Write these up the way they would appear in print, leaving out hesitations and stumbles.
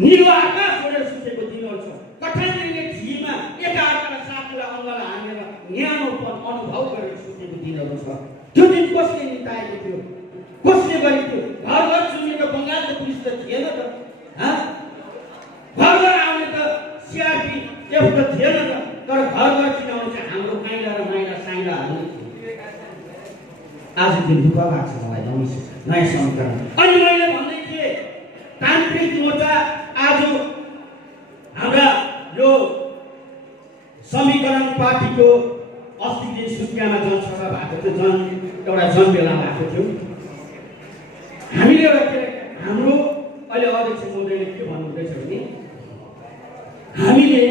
निलो आकाश छोडेर सुतेको दिनहरू छ। कठिन झीमा एकाअर्कालाई साथलाई अङ्गलाई हानेर न्यानोपन अनुभव गरेर सुतेको दिनहरू छ। त्यो दिन कसले निताएको थियो, कसले गरेको थियो? घर घर चुनेको बङ्गालको पुलिस त थिएन त, घर घर आउने त सीआरपीएफ त थिएन त, तर घर घर चिनाउने चाहिँ हाम्रो काइला र माइला साइलाहरू थिए। आज त्यो दुःख लाग्छ मलाई नयाँ समीकरण। अनि मैले भन्दै थिएँ तान्त्रिक मोर्चा आज हाम्रा यो समीकरण पार्टीको अस्ति दिन सुकियामा जनसभा भएको थियो, एउटा जनमेला भएको थियो। हामीले एउटा हाम्रो अहिले अध्यक्ष महोदयले के भन्नुहुँदैछ भने हामीले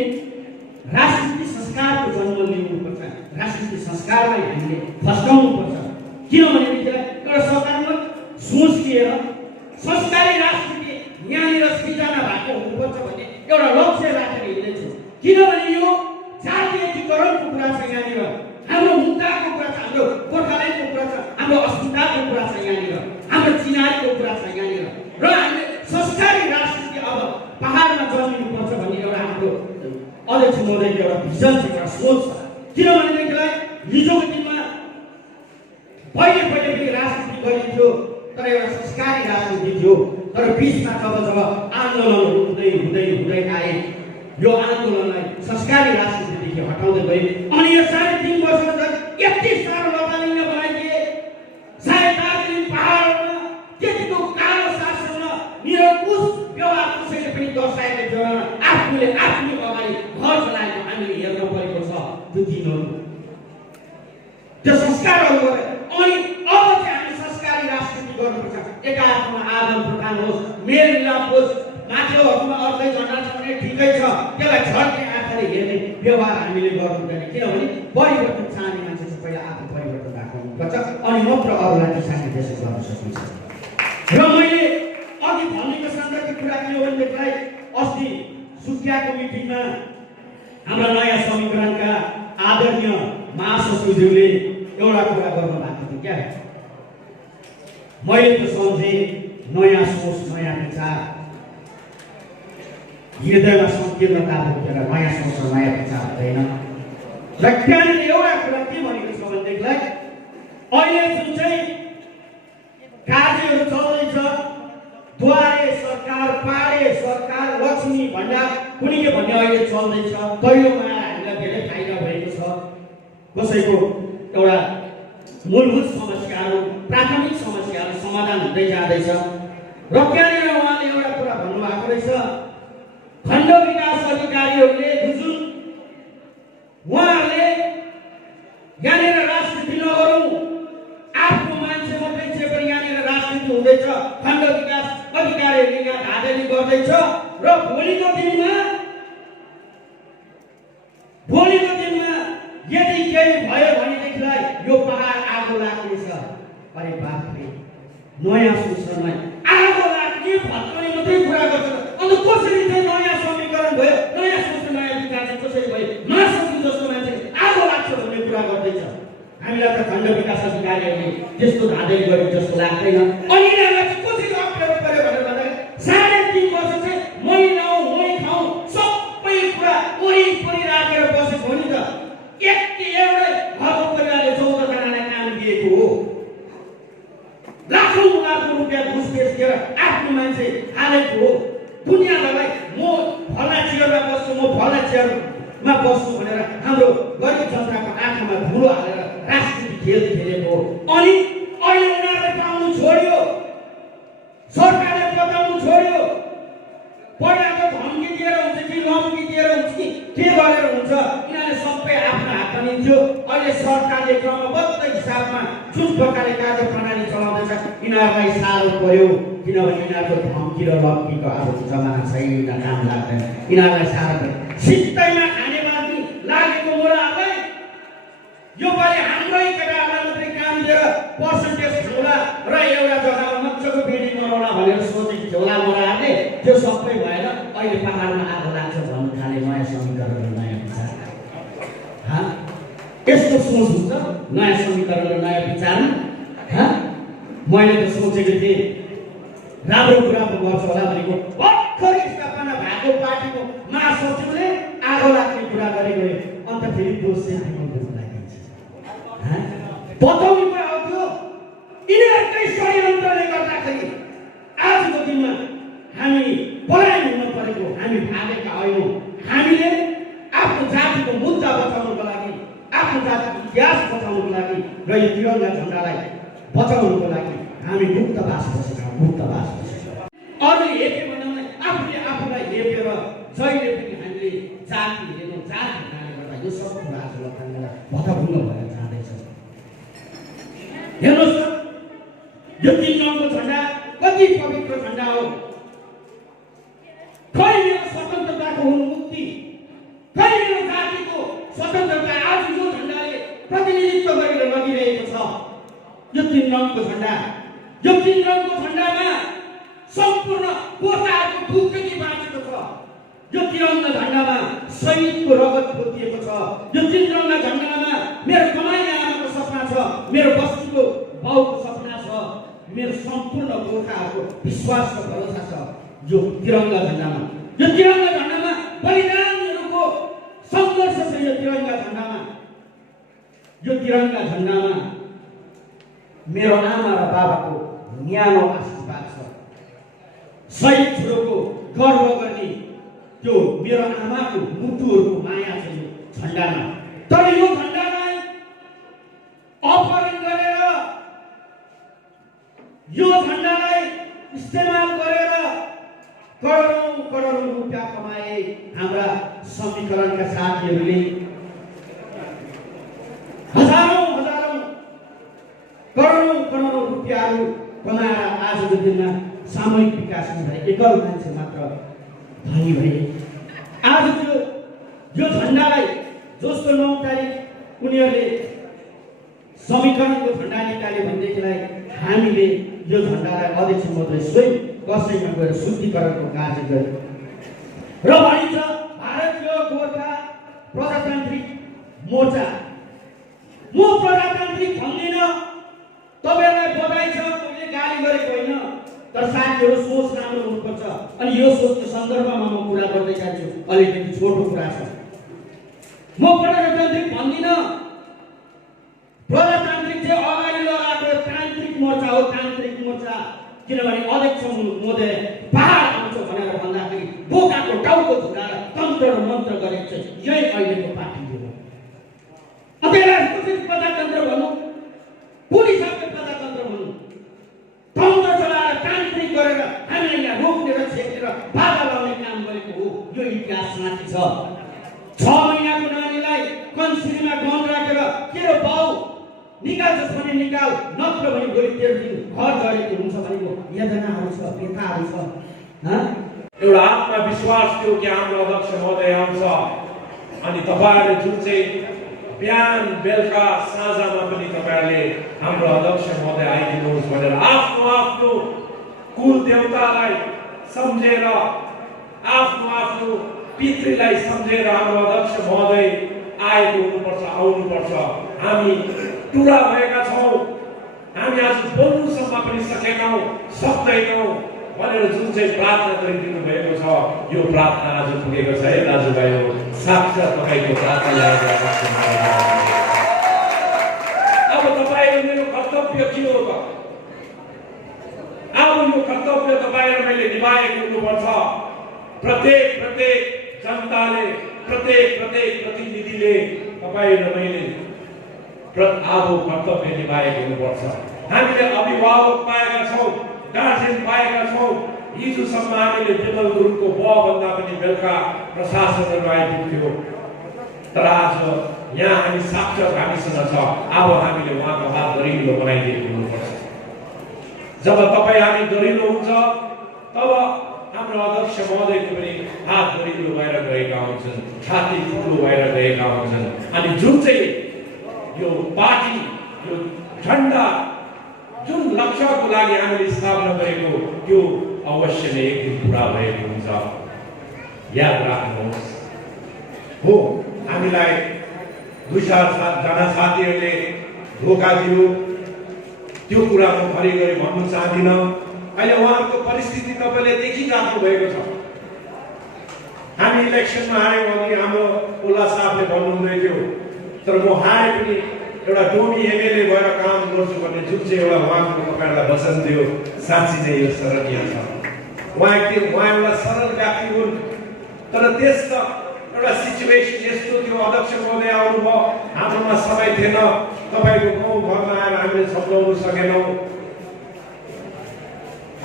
राजनीतिक संस्कारको जन्म लिनुपर्छ, राजनीतिक संस्कारलाई हामीले फस्टाउनुपर्छ। किनभने एउटा सकारात्मक सोच लिएर संस्कारी राजनीति यहाँनिर सृजना भएको हुनुपर्छ भन्ने एउटा लक्ष्य राखेर हिँड्दैछु। किनभने यो जातीयकरणको कुरा छ यहाँनिर, हाम्रो मुद्दाको कुरा छ, हाम्रो गोर्खाल्यान्डको कुरा छ, हाम्रो अस्मिताको कुरा छ यहाँनिर, हाम्रो चिनारीको कुरा छ यहाँनिर, र हामीले संस्कारी राजनीति अब पहाडमा जन्मिनुपर्छ भन्ने एउटा हाम्रो अध्यक्ष महोदयको एउटा भिजन छ, एउटा सोच छ। किनभनेदेखिलाई हिजोको दिनमा पहिले पनि राजनीति गरिन्थ्यो तर एउटा संस्कारी राजनीति थियो, तर बिचमा जब आन्दोलनहरू हुँदै हुँदै हुँदै आए यो आन्दोलनलाई संस्कारी राजनीतिदेखि हटाउँदै गए। अनि यो 3.5 वर्षमा त यति साह्रो लतालिङ्ग बनाइदिए, सायद दार्जिलिङ पहाडमा त्यतिको कालो शासनमा निरङ्कुश व्यवहार कसैले पनि दर्शाएको थिएन। आफूले आफ्नो अगाडि घर चलाएको हामीले हेर्न परेको छ त्यो दिनहरू, त्यो संस्कारहरू गरे। अनि अब चाहिँ हामी संस्कारी राजनीति गर्नुपर्छ। एकाअर्कामा आदान प्रदान होस्, मेलमिलाप होस्, माथिल्लोहरूमा अर्कै झन्डा छ भने ठिकै छ, त्यसलाई झर्के आँखाले हेर्ने व्यवहार हामीले गर्नुपर्ने। किनभने परिवर्तन चाहने मान्छे चाहिँ पहिला आफू परिवर्तन भएको हुनुपर्छ, अनि मात्र अरूलाई चाहिँ साङ्गीतिक गर्न सकिन्छ। र मैले अघि भनेको सन्दर्भको कुरा के हो भनेदेखिलाई अस्ति सुकियाको मिटिङमा हाम्रा नयाँ समीकरणका आदरणीय महासचिवज्यूले एउटा कुरा गर्नु भएको थियो। क्या मैले त सम्झेँ नयाँ सोच, नयाँ विचार, हृदयमा संकीर्णता बोकेर नयाँ सोच र नयाँ विचार हुँदैन। र त्यहाँनिर एउटा कुरा के भनेको छ भनेदेखिलाई अहिले जुन चाहिँ कार्यहरू चल्दैछ, द्वारे सरकार, पाडे सरकार, लक्ष्मी भण्डार कुनै के भन्ने अहिले चल्दैछ। दैलोमा हामीलाई धेरै फाइदा भएको छ। कसैको एउटा मूलभूत समस्याहरू, प्राथमिक समस्याहरू समाधान हुँदै जाँदैछ। र त्यहाँनिर उहाँले एउटा कुरा भन्नुभएको रहेछ, खण्ड विकास अधिकारीहरूले जुन उहाँहरूले यहाँनिर राजनीति नगरौँ, आफ्नो मान्छे मात्रै छेपेर यहाँनिर राजनीति हुँदैछ, खण्ड विकास अधिकारीहरूले यहाँ धाँधली गर्दैछ। र भोलिको दिनमा यदि केही भयो भनेदेखिलाई यो पहाड आगो लाग्नेछ। अरे बापरे, नयाँ सोचमा आगो लाग्ने भत्कने मात्रै कुरा गर्छ। अन्त कसरी चाहिँ नयाँ समीकरण भयो, नयाँ सोच, नयाँ विचार चाहिँ कसरी भयो? नसक्नु जस्तो मान्छे आगो लाग्छ भन्ने कुरा गर्दैछ। हामीलाई त खण्ड विकास अधिकारीहरूले त्यस्तो धाँधली गरे जस्तो लाग्दैन। अनि यिनीहरूलाई चाहिँ कसरी अप्ठ्यारो पर्यो भनेर भन्दाखेरि 3.5 वर्ष चाहिँ मै लाउँ मै खाउँ सबै कुरा वरिपरि राखेर बसेको हो नि त। यति एउटै घरको परिवारले 14 जनालाई काम दिएको हो, लाखौँ रुपियाँ घुस पेश दिएर आफ्नो मान्छे हालेको हो। दुनियाँलाई म फल्ना चेयरमा बस्छु, म फल्ना चेयरमा बस्छु भनेर हाम्रो गरिब जनताको आँखामा धुलो हालेर राजनीति खेल खेलेको हो। अनि अहिले उनीहरूले पाउनु छोड्यो, सरकारले बताउनु छोड्यो। पहिला त धम्की दिएर हुन्छ कि लम्की दिएर हुन्छ कि के गरेर हुन्छ, यिनीहरूले सबै आफ्नो हातमा लिन्थ्यो। अहिले सरकारले क्रमबद्ध हिसाबमा जुन प्रकारले कार्य प्रणाली चलाउँदैछ यिनीहरूलाई साह्रो पर्यो। किनभने यिनीहरूको धम्की र लम्कीको अब जमाना छैन, यिनीहरू काम लाग्दैन, यिनीहरूलाई साह्रो पर्यो। सित्तैमा खाने बाँकी लागेको मोराहरूलाई यो पालि हाम्रै केटाहरूलाई मात्रै काम दिएर पर्सेन्टेज ठुला र एउटा जग्गामा मजाको बिल्डिङ बनाउला भनेर सोचेको थियो होला मोराहरूले। त्यो सबै भएर अहिले पहाडमा आगो लाग्छ भन्नु थाले। नयाँ समीकरण र नयाँ विचार, यस्तो सोच हुन्छ नयाँ समीकरण र नयाँ विचारमा। मैले त सोचेको थिएँ राम्रो कुरा गर्छ होला भनेको भर्खर स्थापना भएको पार्टीको महासचिवले आगो लाग्ने कुरा गरेको अन्त फेरि दोष चाहिँ विमलको लागिन्छ। बताउनु कुरा हो त्यो यिनीहरूकै षड्यन्त्रले गर्दाखेरि आजको दिनमा हामी पलायन हुन परेको, हामी भागेका होइनौँ। हामीले आफ्नो जातिको मुद्दा बचाउनको लागि, आफ्नो जातिको इतिहास बचाउनको लागि र यो तिरङ्गा झन्डालाई बचाउनको लागि हामी मुक्तबास बसेका, मुक्तबास बसेका। अरूले हेपे भन्दा आफूले आफूलाई हेपेर जहिले पनि हामीले जाति हेर्नु, जाति कारणले गर्दा यो सब कुरा आज लोकतान्त्रिकलाई भत्काउन भएर जाँदैछ। हेर्नुहोस् त, यो 3 रङको झन्डा कति पवित्र झन्डा हो। खै मेरो स्वतन्त्रताको उन्मुक्ति, खै मेरो जातिको स्वतन्त्रता आज यो झन्डाले प्रतिनिधित्व गरेर लगिरहेको छ। यो 3 रङको झन्डा, यो 3 रङको झन्डामा सम्पूर्ण गोर्खाहरूको ढुक्की बाँचेको छ। यो तिरङ्गा झन्डामा सैनिकको रगत पोतिएको छ। यो तिरङ्गा झन्डामा मेरो कमाइने आमाको सपना छ, मेरो बस्तीको बाउको सपना छ, मेरो सम्पूर्ण गोर्खाहरूको विश्वास र भरोसा छ यो तिरङ्गा झन्डामा। यो तिरङ्गा झन्डामा बलिदानीहरूको सङ्घर्ष छ। यो तिरङ्गा झन्डामा, यो तिरङ्गा झन्डामा मेरो आमा र बाबाको न्यानो आशीर्वाद छ। शहीद छोरोको गर्व गर्ने त्यो मेरो आमाको मुटुहरूको माया छ यो झन्डामा। तर यो झन्डालाई अपहरण गरेर, यो झन्डालाई इस्तेमाल गरेर करोडौं रुपियाँ कमाए हाम्रा समीकरणका साथीहरूले। हजारौं करोडौं रुपियाँहरू कमाएर आजको दिनमा सामूहिक विकास हुँदै एकल मान्छे मात्र धनी भए। आज यो झन्डालाई जस्तो 9 तारिक उनीहरूले समीकरणको झन्डा निकाल्यो भनेदेखिलाई हामीले यो झन्डालाई अध्यक्ष महोदय स्वयं कसैमा गएर शुद्धिकरणको कार्य गर्यो र भनिन्छ भारतीय गोर्खा प्रजातान्त्रिक मोर्चा। म प्रजातान्त्रिक भन्दिनँ, तपाईँहरूलाई बधाई छ, मैले गाली गरेको होइन। तर साथीहरू सोच राम्रो हुनुपर्छ। अनि यो सोचको सन्दर्भमा म कुरा गर्दै जान्छु। अलिकति छोटो कुरा छ। म प्रजातान्त्रिक भन्दिनँ, प्रजातान्त्रिक चाहिँ अगाडि लगाएको तान्त्रिक मोर्चा हो, तान्त्रिक मोर्चा। किनभने अध्यक्ष महोदय पहाड आउँछ भनेर भन्दाखेरि बोकाको टाउको झुकाएर तन्त्र र मन्त्र गरेको चाहिँ यही अहिलेको पार्टी हो। अब यसलाई प्रजातन्त्र भन्नु, पुलिस आफ्नो प्रजातन्त्र भन्नु, तन्त्र चलाएर तान्त्रिक गरेर हामीलाई यहाँ रोक्ने र छेकेर बाधा लाउने काम गरेको हो। यो इतिहास साँची छ। 6 महिनाको नानीलाई कन्सिलीमा गन राखेर तेरो बाउ निकाल्छस् भने निकाल, नत्र भने भोलि तेरो दिन घर जडेको हुन्छ भनेको वेदनाहरू छ, व्यथाहरू छ। एउटा आत्मविश्वास थियो कि हाम्रो अध्यक्ष महोदय आउँछ अनि तपाईँहरूले जुन चाहिँ बिहान बेलुका साँझमा पनि तपाईँहरूले हाम्रो अध्यक्ष महोदय आइदिनुहोस् भनेर आफ्नो कुल देवतालाई सम्झेर, आफ्नो पितृलाई सम्झेर हाम्रो अध्यक्ष महोदय आएको हुनुपर्छ, आउनुपर्छ। हामी टुरा भएका छौँ, हामी आज बोल्नुसम्म पनि सकेनौँ, सक्दैनौँ भनेर जुन चाहिँ प्रार्थना गरिदिनु भएको छ, यो प्रार्थना आज पुगेको छ। है दाजुभाइहरू, साक्षात् तपाईँको प्रार्थना। अब तपाईँहरू मेरो कर्तव्य के हो त? अब यो कर्तव्य तपाईँहरू मैले निभाएको हुनुपर्छ। प्रत्येक जनताले, प्रत्येक प्रतिनिधिले तपाईँहरू मैले अब कर्तव्य निभाएको हुनुपर्छ। हामीले अभिभावक पाएका छौँ, गार्जियन पाएका छौँ। हिजोसम्म हामीले विमल गुरुङको भन्दा पनि बेलुका प्रशासनहरू आइपुग्थ्यो। तर आज यहाँ हामी साक्षात् हामीसँग छ। अब हामीले उहाँको हात दरिलो बनाइदिएको हुनुपर्छ। जब तपाईँ हामी दरिलो हुन्छ तब हाम्रो अध्यक्ष महोदयको पनि हात दरिलो भएर गएका हुन्छन्, छाती ठुलो भएर गएका हुन्छन्। अनि जुन चाहिँ यो पार्टी, यो झन्डा, जुन लक्ष्यको लागि हामीले स्थापना गरेको त्यो अवश्य नै एक दिन पुरा भएको हुन्छ। याद राख्नुहोस्। हो, हामीलाई 2-4 जना साथीहरूले धोका दियो, त्यो कुरा म घरिघरि भन्नु चाहदिनँ। अहिले उहाँको परिस्थिति तपाईँले देखिराख्नु भएको छ। हामी इलेक्सनमा हार्यौँ अघि हाम्रो ओला साहबले भन्नुहुँदै थियो, तर म हारे पनि एउटा डोमी एमएलए भएर काम गर्छु भन्ने जुन चाहिँ एउटा उहाँको तपाईँहरूलाई वचन दियो, साँच्ची चाहिँ यो सराहनीय छ। उहाँ एउटा सरल व्यक्ति हुन्, तर त्यसको एउटा सिचुएसन यस्तो थियो, अध्यक्ष महोदय आउनुभयो, हाम्रोमा समय थिएन, तपाईँको गाउँ घरमा आएर हामीले सम्झाउन सकेनौँ।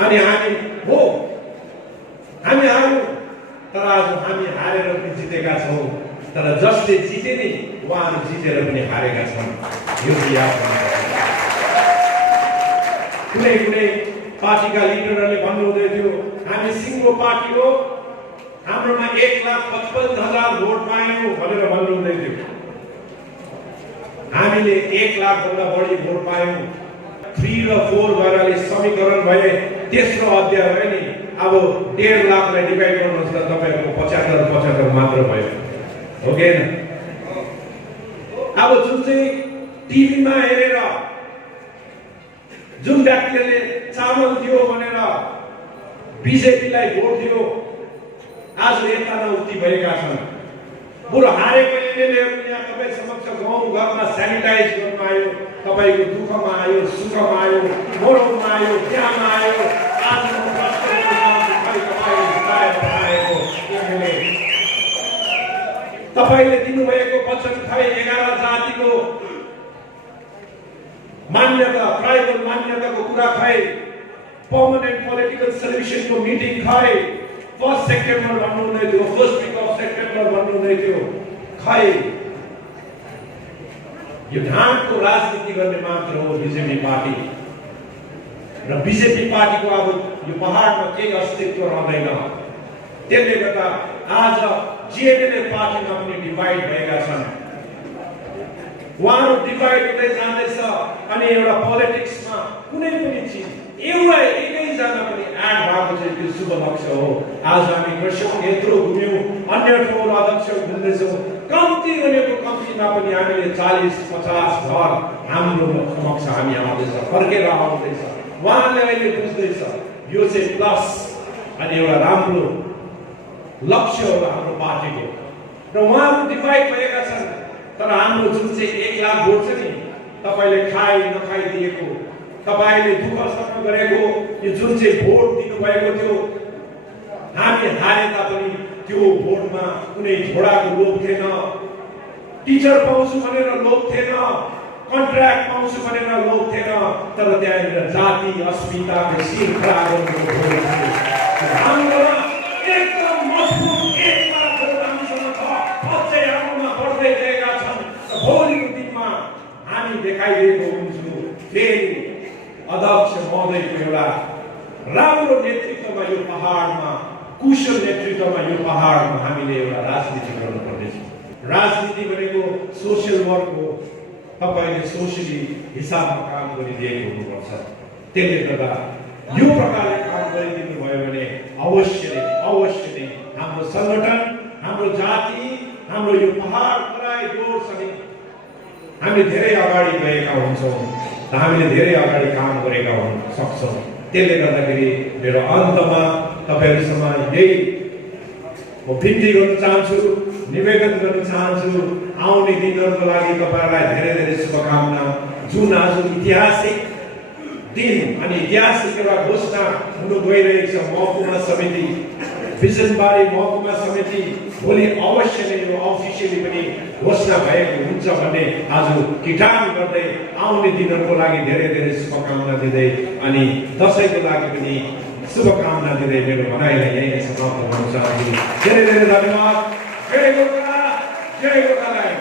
अनि हामी हार्यौँ, तर आज हामी हारेर पनि जितेका छौँ। तर जसले जिते नि उहाँहरू जितेर पनि हारेका छन्, यो याद गर्नुपर्छ। कुनै पार्टीका लिडरहरूले भन्नुहुँदै थियो, हामी सिङ्गो पार्टी हो, हाम्रोमा 1,55,000 भोट पायौँ भनेर भन्नुहुँदै थियो। हामीले 1 लाखभन्दा बढी भोट पायौँ। 3 र 4 भएर समीकरण भए तेस्रो अध्याय भयो नि, अब 1.5 लाखलाई डिभाइड गर्नुहोस् त, तपाईँको 75 मात्र भयो, हो कि होइन? अब जुन चाहिँ टिभीमा हेरेर जुन व्यक्तिले चामल दियो भनेर बिजेपीलाई भोट दियो, आज यता नउति भएका छन्। बरु हारेको एमएलएहरू यहाँ तपाईँ समक्ष गाउँ घरमा सेनिटाइज गर्न आयो, तपाईँको दुःखमा आयो, सुखमा आयो, मरौमा आयो, त्यहाँमा आयो। आज तपाईँले दिनुभएको वचन खै 11 जातिको मान्यता, ट्राइबल मान्यताको कुरा खै, पर्मानेन्ट पोलिटिकल सल्युसनको मिटिङ खै, 1 सेप्टेम्बर भन्नुहुँदै थियो, 1 वीक अफ सेप्टेम्बर भन्नुहुँदै थियो, खै यो ढाँटको राजनीति गर्ने मात्र हो बिजेपी पार्टी। र बिजेपी पार्टीको अब यो पहाडमा केही अस्तित्व रहँदैन। त्यसले गर्दा आज जिएनएलए पार्टीमा पनि डिभाइड भएका छन्। उहाँहरू डिभाइड हुँदै जाँदैछ। अनि एउटा पोलिटिक्समा कुनै पनि चिज एउटा एकैजना पनि एड भएको चाहिँ त्यो शुभ लक्ष्य हो। आज हामी वर्षौं यत्रो घुम्यौँ, अन्य ठाउँ अध्यक्ष घुम्दैछौँ, कम्ती भनेको कम्तीमा पनि हामीले 40-50 घर हाम्रो समक्ष हामी आउँदैछ, फर्केर आउँदैछ। उहाँले अहिले बुझ्दैछ यो चाहिँ प्लस अनि एउटा राम्रो लक्ष्य हो हाम्रो पार्टीको। र उहाँहरू डिभाइड भएका छन्। तर हाम्रो जुन चाहिँ 1 लाख भोट छ नि, तपाईँले खाइ नखाइदिएको, तपाईँले दुःख सक्नु गरेको यो जुन चाहिँ भोट दिनुभएको थियो, हामी हारे तापनि त्यो भोटमा कुनै झोडाको लोभ थिएन, टिचर पाउँछु भनेर लोभ थिएन, कन्ट्र्याक्ट पाउँछु भनेर लोभ थिएन, तर त्यहाँनिर जाति अस्मिताको शिर खडा गर्नुको भोट थियो। हाम्रोमा एकदम मजबुत 1 लाख भोट हामीसँग छ, अझै हाम्रोमा बढ्दै गएका छन्। भोलिको दिनमा हामी देखाइदिएको हुन्छौँ फेरि अध्यक्ष महोदयको एउटा राम्रो नेतृत्वमा यो पहाडमा, कुशल नेतृत्वमा यो पहाडमा हामीले एउटा राजनीति गर्नुपर्नेछ। राजनीति भनेको सोसियल वर्क हो। तपाईँले सोसियली हिसाबमा काम गरिदिएको हुनुपर्छ। त्यसले गर्दा यो प्रकारले काम गरिदिनु भयो भने अवश्य नै हाम्रो सङ्गठन, हाम्रो जाति, हाम्रो यो पहाड तराई डोरसँगै हामी धेरै अगाडि गएका हुन्छौँ। हामीले धेरै अगाडि काम गरेका हुन सक्छौँ। त्यसले गर्दाखेरि मेरो अन्तमा तपाईँहरूसँग यही म बिन्ती गर्न चाहन्छु, निवेदन गर्न चाहन्छु, आउने दिनहरूको लागि तपाईँहरूलाई धेरै धेरै शुभकामना। जुन आज ऐतिहासिक दिन अनि ऐतिहासिक एउटा घोषणा हुनु गइरहेको छ, महकुमा समिति, बिजनबारी महकुमा समिति भोलि अवश्य नै यो अफिसियली पनि घोषणा भएको हुन्छ भन्ने आज किटान गर्दै आउने दिनहरूको लागि धेरै धेरै शुभकामना दिँदै अनि दसैँको लागि पनि शुभकामना दिँदै मेरो भनाइलाई यही समाप्त गर्न चाहन्छु। धेरै धेरै धन्यवाद। जय गोर्खा, जय गोर्खाल्यान्ड।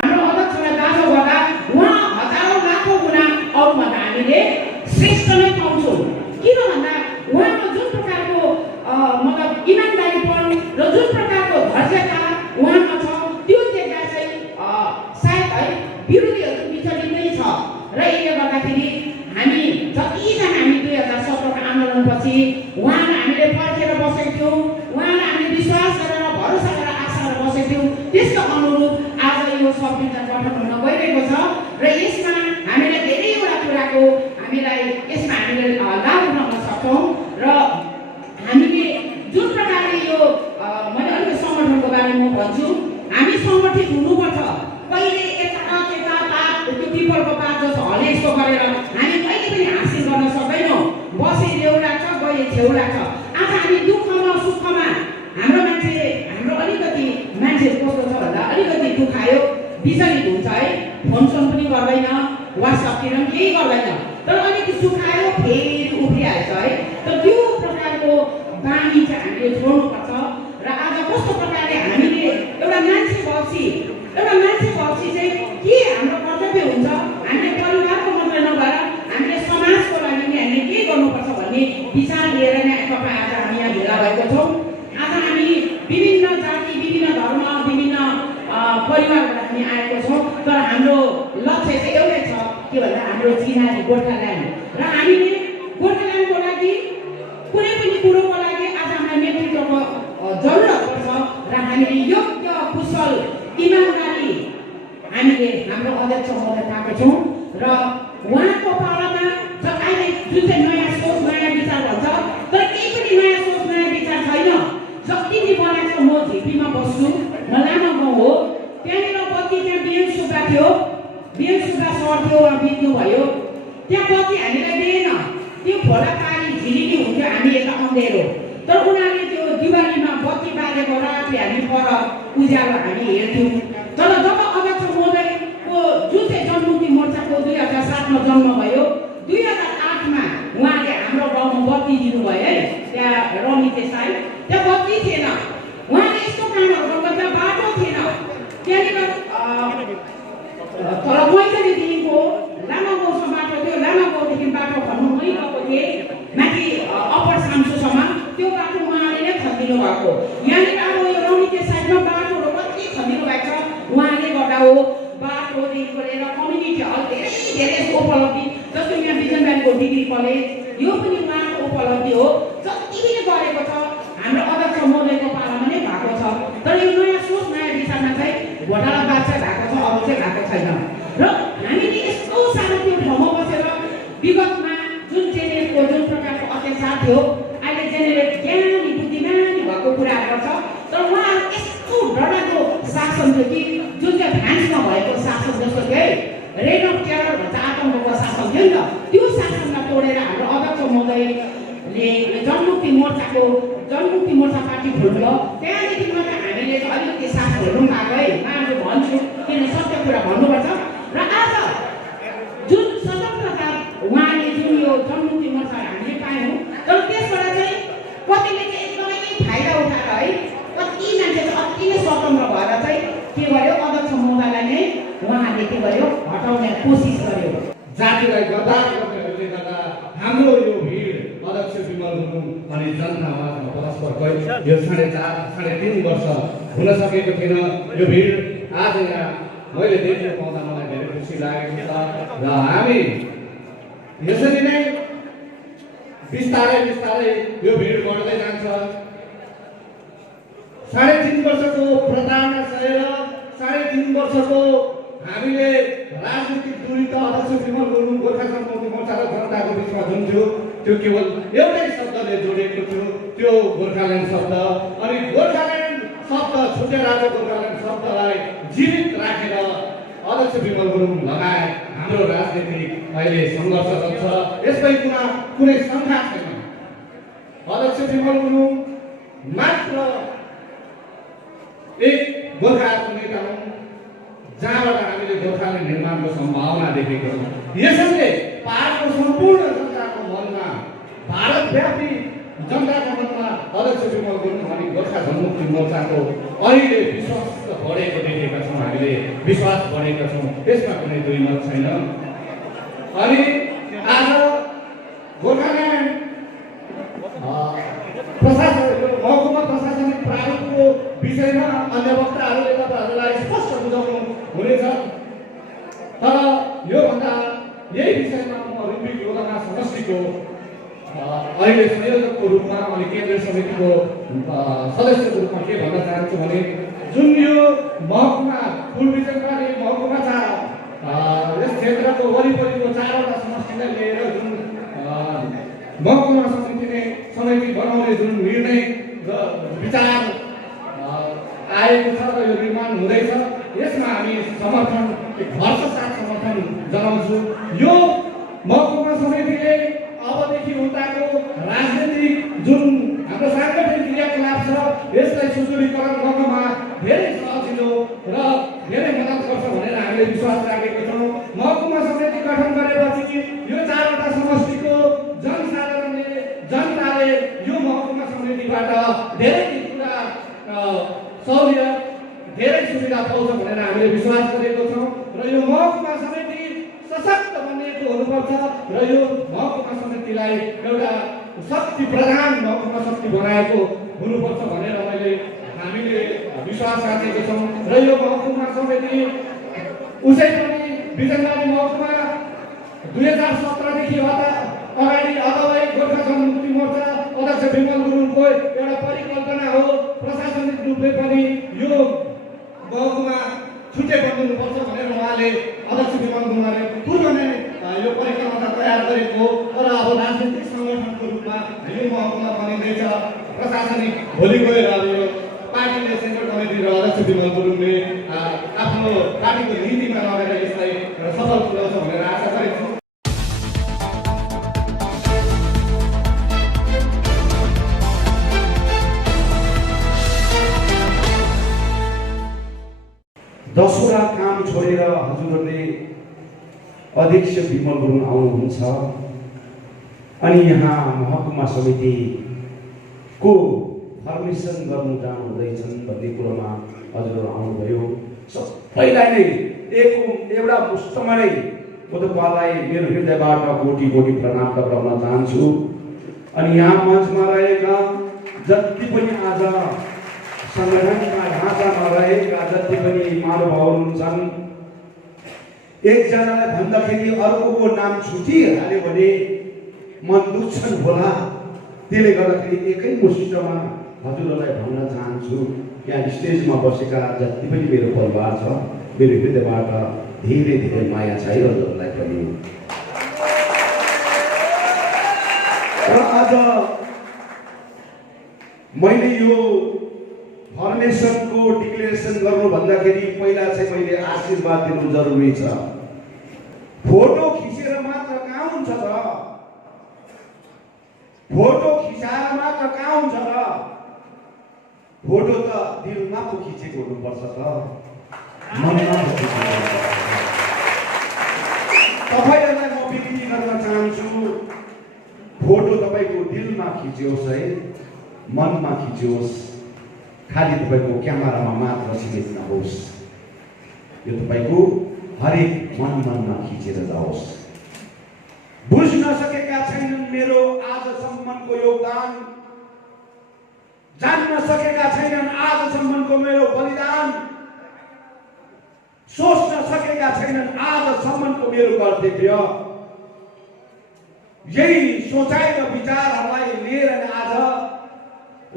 हाम्रो अध्यक्षलाई दाजु गर्दा उहाँ हजारौँ लाखौँ गुणा अरूभन्दा हामीले श्रेष्ठ नै पाउँछौँ। किन भन्दा उहाँको जुन प्रकारको मतलब इमान्दारीपन र जुन प्रकारको धैर्यता उहाँमा छ, त्यो देख्दा चाहिँ सायद है विरोधीहरू विचलित नै छ। र यसले गर्दाखेरि हामी जतिजना हामी 2017को आन्दोलनपछि उहाँलाई हामीले पर्खेर बसेको थियौँ, उहाँलाई हामीले विश्वास गरेर भरोसा गरेर आशा गरेर बसेको थियौँ, त्यसको अनुरूप आज यो संविधान गठन हुन गइरहेको छ। र यसमा हामीलाई धेरैवटा कुराको हामीलाई यसमा हामीले लाभ उठाउन सक्छौँ। र हामीले जुन प्रकारले यो मैले विचलित हुन्छ है, फोन पनि गर्दैन, वाट्सएपतिर पनि केही गर्दैन, तर अलिकति सुकायो फेरि उफ्रिहाल्छ है। तर त्यो प्रकारको बानी चाहिँ हामीले छोड्नुपर्छ। र आज कस्तो प्रकारले हामीले एउटा मान्छे भएपछि चाहिँ के हाम्रो कर्तव्य हुन्छ, हामीले परिवारको मात्रै नभएर हामीले समाजको लागि पनि हामीले के गर्नुपर्छ भन्ने विचार लिएर नै तपाईँ आज हामी यहाँ भेला भएको छौँ। आज हामी विभिन्न जाति, विभिन्न धर्म, विभिन्न परिवारबाट हामी आएको छौँ, तर हाम्रो लक्ष्य चाहिँ एउटै छ, के भन्दा हाम्रो चिनारी गोर्खाल्यान्ड। र हामीले गोर्खाल्यान्डको लागि कुनै पनि कुरोको लागि आज हामीलाई नेतृत्वको जरुरत पर्छ। र हामीले योग्य कुशल इमानदारी हामीले हाम्रो अध्यक्ष महोदय पाएको छौँ। र उहाँको पालामा अहिले जुन चाहिँ नयाँ सोच, नयाँ विचार भन्छ, तर केही पनि नयाँ सोच, नयाँ विचार छैन। जति पनि बनाएको म झिपीमा बस्छु, म लामा गाउँ हो, त्यहाँनिर बत्ती त्यहाँ बिएन सुब्बा थियो, बिएन सुब्बा सर थियो, उहाँ बित्नु भयो, त्यहाँ बत्ती हामीलाई दिएन। त्यो खोला पानी झिलिनी हुन्थ्यो, हामी यता अँधेरो। तर उनीहरूले त्यो दिवालीमा बत्ती बालेको रातले हामी पर उज्यालो हामी हेर्थ्यौँ। तर जब अध्यक्ष महोदयको जुन चाहिँ जनमुक्ति मोर्चाको 2007मा जन्म भयो, 2008मा उहाँले हाम्रो गाउँमा बत्ती दिनुभयो है, त्यहाँ रमी देसाई, त्यहाँ बत्ती थिएन। उहाँले यस्तो कामहरू गर्दा बाटो थिएन त्यहाँनिर। तर मैत्रीदेखिको लामा गाउँसम्म बाटो थियो, लामा गाउँदेखि बाटो खन्नु मै गएको थिएँ माथि अप्पर साम्सोसम्म, त्यो बाटो उहाँले नै खनिदिनु भएको। यहाँनिर अब यो रमिते साइडमा बाटोहरू कति खनिदिनु भएको छ उहाँले गर्दा हो। बाटोदेखिको लिएर कम्युनिटी हल धेरै धेरै उपलब्धि, जस्तो यहाँ विजन ब्याङ्कको डिग्री कलेज, यो पनि उहाँको उपलब्धि हो। जति पनि गरेको छ हाम्रो अध्यक्ष महोदयको पालामा नै भएको छ। तर यो नयाँ सोच, नयाँ विचारमा चाहिँ घोटालाबाज चाहिँ भएको छ, अरू चाहिँ भएको छैन। र हामीले यस्तो साह्रो त्यो ठाउँमा बसेर विगतमा जुन जेनेरेटको जुन प्रकारको अत्याचार थियो, अहिले जेनेरेट ज्ञानी बुद्धिमानी भएको कुराहरू गर्छ। तर उहाँहरू यस्तो डरलाग्दो शासन थियो कि जुन चाहिँ फ्रान्समा भएको शासन जस्तो थियो है, रेन अफ टेरर भन्छ, आतङ्कको शासन थियो नि त, त्यो शासनलाई तोडेर हाम्रो अध्यक्ष महोदयले जनमुक्ति मोर्चा पार्टी खोल्नुभयो। त्यहाँदेखि मात्रै हामीले चाहिँ अलिकति साथहरू पनि पाएको है, म आज भन्छु किन सत्य कुरा भन्नुपर्छ। र आज जुन स्वतन्त्रता उहाँले जुन यो जनमुक्ति मोर्चा हामीले पायौँ, तर त्यसबाट चाहिँ कतिले चाहिँ एकदमै फाइदा उठाएर है, कति मान्छे चाहिँ अति नै स्वतन्त्र भएर चाहिँ के गर्यो, अध्यक्ष महोदयलाई नै उहाँले के गर्यो, हटाउने कोसिस गर्यो। जातिलाई गद्दार गर्नेहरूले गर्दा हाम्रो यो भिड अध्यक्ष विमल गुरुङ अनि जनतामा परस्पर गयो। यो 3.5 वर्ष हुन सकेको थिएन यो भिड। आज यहाँ मैले देख्न पाउँदा मलाई धेरै खुसी लागेको छ। र हामी यसरी नै बिस्तारै बिस्तारै यो भिड बढ्दै जान्छ। 3.5 वर्षको प्रताडना सहेर 3.5 वर्षको हामीले राजनीतिक दूरी त अध्यक्ष विमल गुरुङ गोर्खा जनमुक्ति मोर्चा र जनताको बिचमा जुन थियो, त्यो केवल एउटै शब्दले जोडिएको थियो, त्यो गोर्खाल्यान्ड शब्द। अनि गोर्खाल्यान्ड शब्द, छुट्टै राज्य गोर्खाल्यान्ड शब्दलाई जीवित राखेर अध्यक्ष विमल गुरुङ लगायत हाम्रो राजनीतिक अहिले सङ्घर्षरत छ। यसमै कुनै शङ्का छैन। अध्यक्ष विमल गुरुङ मात्र एक गोर्खाको नेता हुन् जहाँबाट हामीले गोर्खाल्यान्ड निर्माणको सम्भावना देखेको छौँ। यसैले पहाडको सम्पूर्ण जनताको मनमा, भारतव्यापी जनताको मनमा अध्यक्ष विमल गुरुङ अनि गोर्खा जनमुक्ति मोर्चाको अहिले विश्वास बढेको देखेका छौँ, हामीले विश्वास बढेका छौँ, त्यसमा कुनै दुई मत छैन। अनि आज गोर्खाल्यान्ड महकुमा प्रशासनिक प्रारूपको विषयमा अन्य वक्ताहरूले तपाईँहरूलाई स्पष्ट बुझाउनु हुनेछ। तर योभन्दा यही विषयमा म रिम्बिक योजना समष्टिको अहिले संयोजकको रूपमा अनि केन्द्रीय समितिको सदस्यको रूपमा के भन्न चाहन्छु भने, जुन यो महकुमा पूर्वी चन्द्रबारी महकुमा यस क्षेत्रको वरिपरिको 4वटा समष्टिलाई लिएर जुन महकुमा समिति बनाउने जुन निर्णय र विचार आएको छ र यो निर्माण हुँदैछ, यसमा हामी समर्थन भरसाथ समर्थन जनाउँछु। यो महकुमा समितिले अबदेखि उताको राजनीतिक जुन हाम्रो साङ्गठनिक क्रियाकलाप छ यसलाई सुदृढीकरण गर्नमा धेरै सजिलो र धेरै मद्दत गर्छ भनेर हामीले विश्वास राखेको छौँ। महकुमा समिति गठन गरेपछि यो 4वटा समष्टिको जनताले यो महकुमा समितिबाट धेरै कुरा सहुलियत धेरै सुविधा पाउँछ भनेर हामीले विश्वास गरेको छौँ र यो महकुमा समिति सशक्त बनिएको हुनुपर्छ र यो महकुमा समितिलाई एउटा शक्ति प्रधान महकुमा शक्ति बनाएको हुनुपर्छ भनेर हामीले विश्वास राखेको छौँ र यो महकुमा समिति उसै पनि बिजनबारी महकुमा 2017 देखि अगाडि अगुवाई गोर्खा जनमुक्ति मोर्चा अध्यक्ष विमल गुरुङको एउटा परिकल्पना हो। प्रशासनिक रूपले पनि यो महकुमा छुट्टै बनिनुपर्छ भनेर उहाँले अध्यक्ष विमल गुरुङले पूर्व नै यो परिकल्पना तयार गरेको तर अब राजनीतिक सङ्गठनको रूपमा यो महकुमा बनिँदैछ। प्रशासनिक भोलि गएर अब यो पार्टीले सेन्ट्रल कमिटी र अध्यक्ष विमल गुरुङले आफ्नो पार्टीको नीतिमा लगेर यसलाई सफल तुल्याउँछ भनेर आशा गरेको छु। दसवटा काम छोडेर हजुरहरूले अध्यक्ष विमल गुरुङ आउनुहुन्छ अनि यहाँ महकुमा समितिको फर्मेसन गर्नु जानु हुँदैछन् भन्ने कुरोमा हजुरहरू आउनुभयो। सबैलाई नै एउटा मुष्टमा नै म तपाईँलाई मेरो हृदयबाट कोटी कोटी प्रणाम टक्राउन चाहन्छु। अनि यहाँ मञ्चमा रहेका जति पनि आज संगठनका ढाँचामा रहेका जति पनि महानुभाव हुन्छन्, एकजनालाई भन्दाखेरि अर्कोको नाम छुटिहाल्यो भने मन दुख्छन् होला। त्यसले गर्दाखेरि एकै मुष्टमा हजुरहरूलाई भन्न चाहन्छु, यहाँ स्टेजमा बसेका जति पनि मेरो परिवार छ, मेरो हृदयबाट धेरै धेरै माया छ हजुरहरूलाई पनि। र आज मैले यो फर्मेसनको डिक्लेरेसन गर्नु भन्दाखेरि पहिला चाहिँ मैले आशीर्वाद दिनु जरुरी छ। फोटो खिचेर मात्र कहाँ हुन्छ र? फोटो खिचाएर मात्र कहाँ हुन्छ र? फोटो त दिलमा पो खिचेको हुनुपर्छ त, मनमा पो खिचेको। तपाईहरुलाई म विनती गर्न चाहन्छु, फोटो तपाईको दिलमा खिचियोस् है, मनमा खिचियोस्, खाली तपाईको क्यामेरामा मात्र सीमित नहोस्। यो तपाईको हरेक मनमा खिचेर जाओस्। बुझ्न सकेका छैनन् मेरो आजसम्मको योगदान, जान्न सकेका छैनन् आजसम्मको मेरो बलिदान, सोच्न सकेका छैनन् आजसम्मको मेरो कर्तव्य। यही सोचाइ र विचारहरूलाई लिएर आज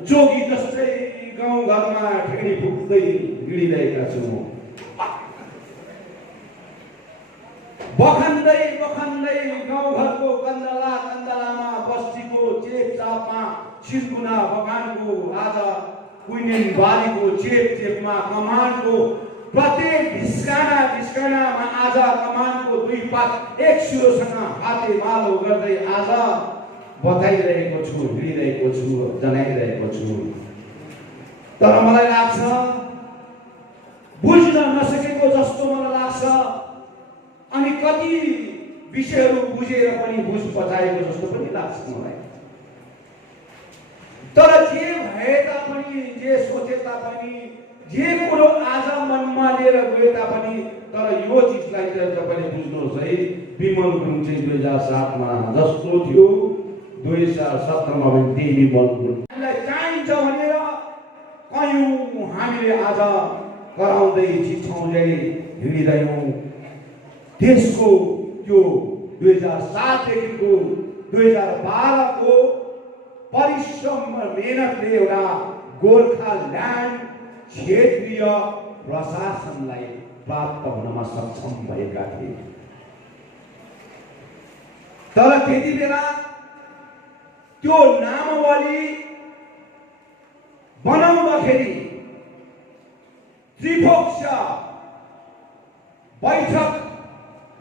जोगी जस्तै गाउँघरमा ठेडी फुक्दै हिँडिरहेका छु। बखन्दै बखन्दै गाउँघरको कन्दलामा, बस्तीको चेपचापमा, सिर्कुना बगानको आज कुइनेन बारीको चेपमा, कमानको प्रत्येक ढिस्कानामा आज कमानको दुई पात एक सिरोसँग हाते मालो गर्दै आज बताइरहेको छु, हिँडिरहेको छु, जनाइरहेको छु। तर मलाई लाग्छ बुझ्न नसकेको जस्तो मलाई लाग्छ, अनि कति विषयहरू बुझेर पनि बुझ पचाएको जस्तो पनि लाग्छ मलाई। तर जे भए तापनि, जे सोचे तापनि, जे कुरो आज मनमा लिएर गए तापनि, तर यो चिजलाई चाहिँ तपाईले बुझ्नुहोस् है, विमल गुरुङ चाहिँ 2007 मा जस्तो थियो 2017 मा पनि त्यही विमल गुरुङलाई चाहिन्छ भनेर कयौं हामीले आज कराउँदै चिछाउँदै हिँडिरह्यौं। देशको त्यो 2007 देखिको 2012 को परिश्रम मेहनतले एउटा गोर्खाल्यान्ड क्षेत्रीय प्रशासनलाई प्राप्त हुनमा सक्षम भएका थिए। तर त्यति बेला त्यो नामावली बनाउँदाखेरि त्रिपक्ष बैठक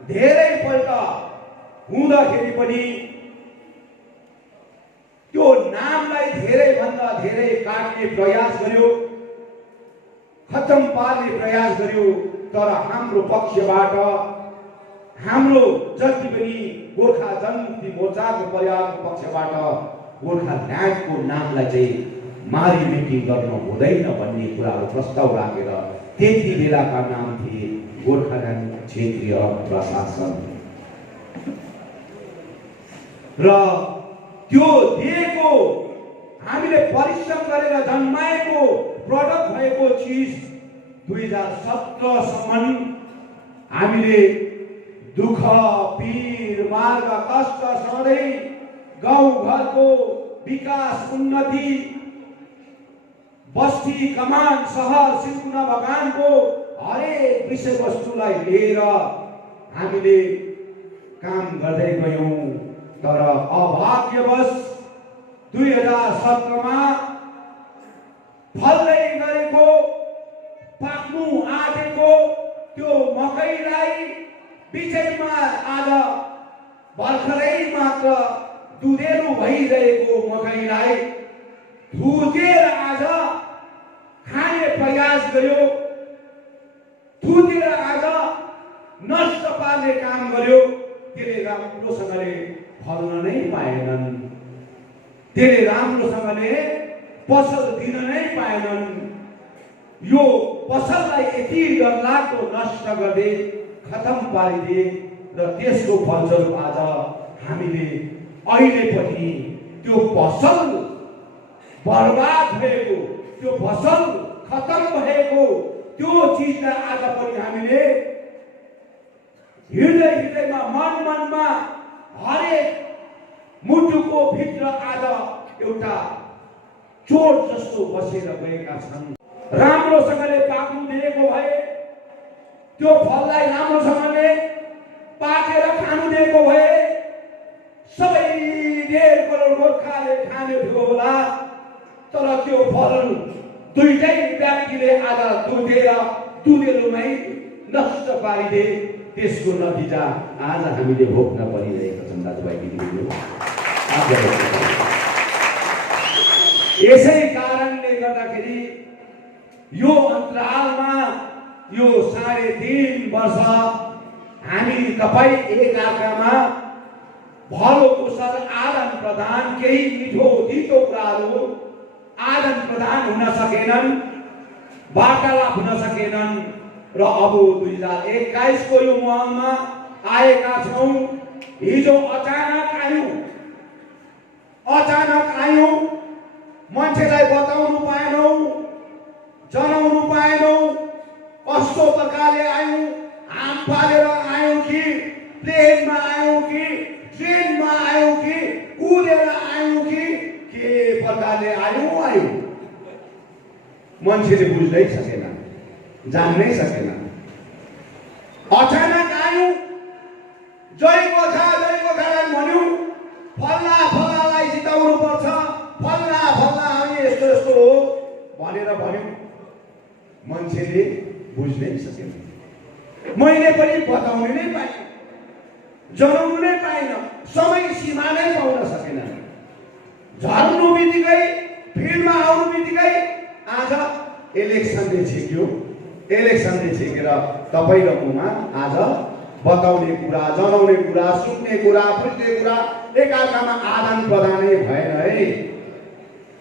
धेरैपल्ट हुँदाखेरि पनि त्यो नामलाई धेरैभन्दा धेरै काट्ने प्रयास गर्यो, खत्तम पार्ने प्रयास गर्यो, तर हाम्रो पक्षबाट हाम्रो जति पनि गोर्खा जनमुक्ति मोर्चाको परिवारको पक्षबाट गोर्खाल्यान्डको नामलाई चाहिँ मारिमेटी गर्न हुँदैन भन्ने कुराहरू प्रस्ताव राखेर त्यति बेलाका नाम थिए गोर्खाल्यान्ड क्षेत्रीय प्रशासन। र त्यो दिएको हामीले परिश्रम गरेर जन्माएको प्रडक्ट भएको चिज 2017 सम्म हामीले दुःख पीर मार्ग कष्ट सधैँ गाउँघरको विकास उन्नति बस्ती कमान सहर सिन्कुना बगानको हरेक विषयवस्तुलाई लिएर हामीले काम गर्दै गयौँ। तर अभाग्यवश 2017 मा फल्दै गरेको पाक्नु आँटेको त्यो मकैलाई बिचैमा आज भर्खरै मात्र दुधेलो भइरहेको मकैलाई थुतेर आज खाने प्रयास गर्यो, थुतेर आज नष्ट पार्ने काम गर्यो। त्यसले राम्रोसँगले फल्न नै पाएनन्, त्यसले राम्रोसँगले पसल दिन नै पाएनन्। यो पसललाई यति डरलाग्दो नष्ट गर्दै खतम पारिदिए र त्यसको फलस्वरूप आज हामीले अहिले पनि त्यो पसल बर्बाद भएको, त्यो फसल खतम भएको त्यो चिजलाई आज पनि हामीले हृदयमा मनमा हरेक मुटुको भित्र आज एउटा चोट जस्तो बसेर गएका छन्। राम्रोसँगले पाक्नु दिएको भए, त्यो फललाई राम्रोसँगले पाकेर खानु दिएको भए सबै 1.5 करोड गोर्खाले खाने थियो होला। तर त्यो फल दुईटै व्यक्तिले आज दुधेलोमै नष्ट पारिदिए। त्यसको नतिजा आज हामीले भोग्न परिरहेका छन् दाजुभाइ दिदीबहिनीहरू। यसै कारणले गर्दाखेरि यो अन्तरालमा यो 3.5 वर्ष हामी तपाईँ एकअर्कामा भलो कुशल आदान प्रदान, केही मिठो तितो कुराहरू आदान प्रदान हुन सकेनन्, वार्तालाप हुन सकेनन्। र अब 2021 को यो माहौलमा आएका छौँ। हिजो अचानक आयौँ, मान्छेलाई बताउनु पाएनौँ, जनाउनु पाएनौँ। कस्तो प्रकारले आयौँ, हाम पालेर आयौँ कि प्लेनमा आयौँ कि ट्रेनमा आयौँ कि कुदेर आयौँ कि के प्रकारले आयौँ मान्छेले बुझ्दै सकेन, जान्नै सकेन। अचानक आयौँ, जय गोर्खाल्यान्ड भन्यौँ, फल्लालाई जिताउनु पर्छ, फल्ला हामी यस्तो हो भनेर भन्यौँ। मान्छेले बुझ्नै सकेन। मैले पनि बताउनु नै पाएन, जनाउनु नै पाएन, समय सीमा नै पाउन सकेन। झर्नु बित्तिकै, फिल्डमा आउनु बित्तिकै आज इलेक्सनले छेक्यो। इलेक्सनले छेकेर तपाईँ र ममा आज बताउने कुरा, जनाउने कुरा, सुन्ने कुरा, बुझ्ने कुरा एकअर्कामा आदान प्रदानै भएन है।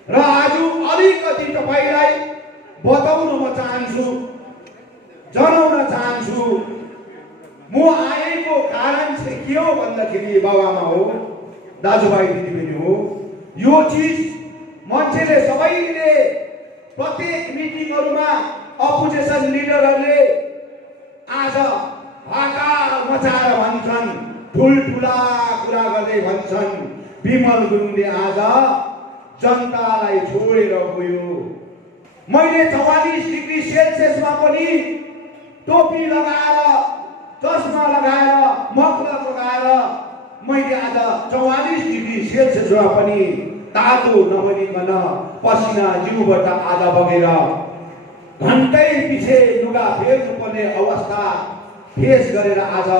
र आज अलिकति तपाईँलाई बताउन म चाहन्छु, जनाउन चाहन्छु। म आएको कारण चाहिँ के हो भन्दाखेरि बाबामा हो, दाजुभाइ दिदीबहिनी हो। यो चिज मान्छेले सबैले प्रत्येक मिटिङहरूमा अपोजिसन लिडरहरूले आज हाकार मचाएर भन्छन्, ठुल्ठुला कुरा गर्दै भन्छन्। विमल गुरुङले आज जनतालाई छोडेर गयो। मैले 44 डिग्री सेल्सियसमा पनि टोपी लगाएर, चस्मा लगाएर, मफलर लगाएर मैले आज 44 डिग्री सेल्सियसमा पनि तातो नभनिकन पसिना जिउबाट आज बगेर घन्टै पछि लुगा फेर्नु पर्ने अवस्था फेस गरेर आज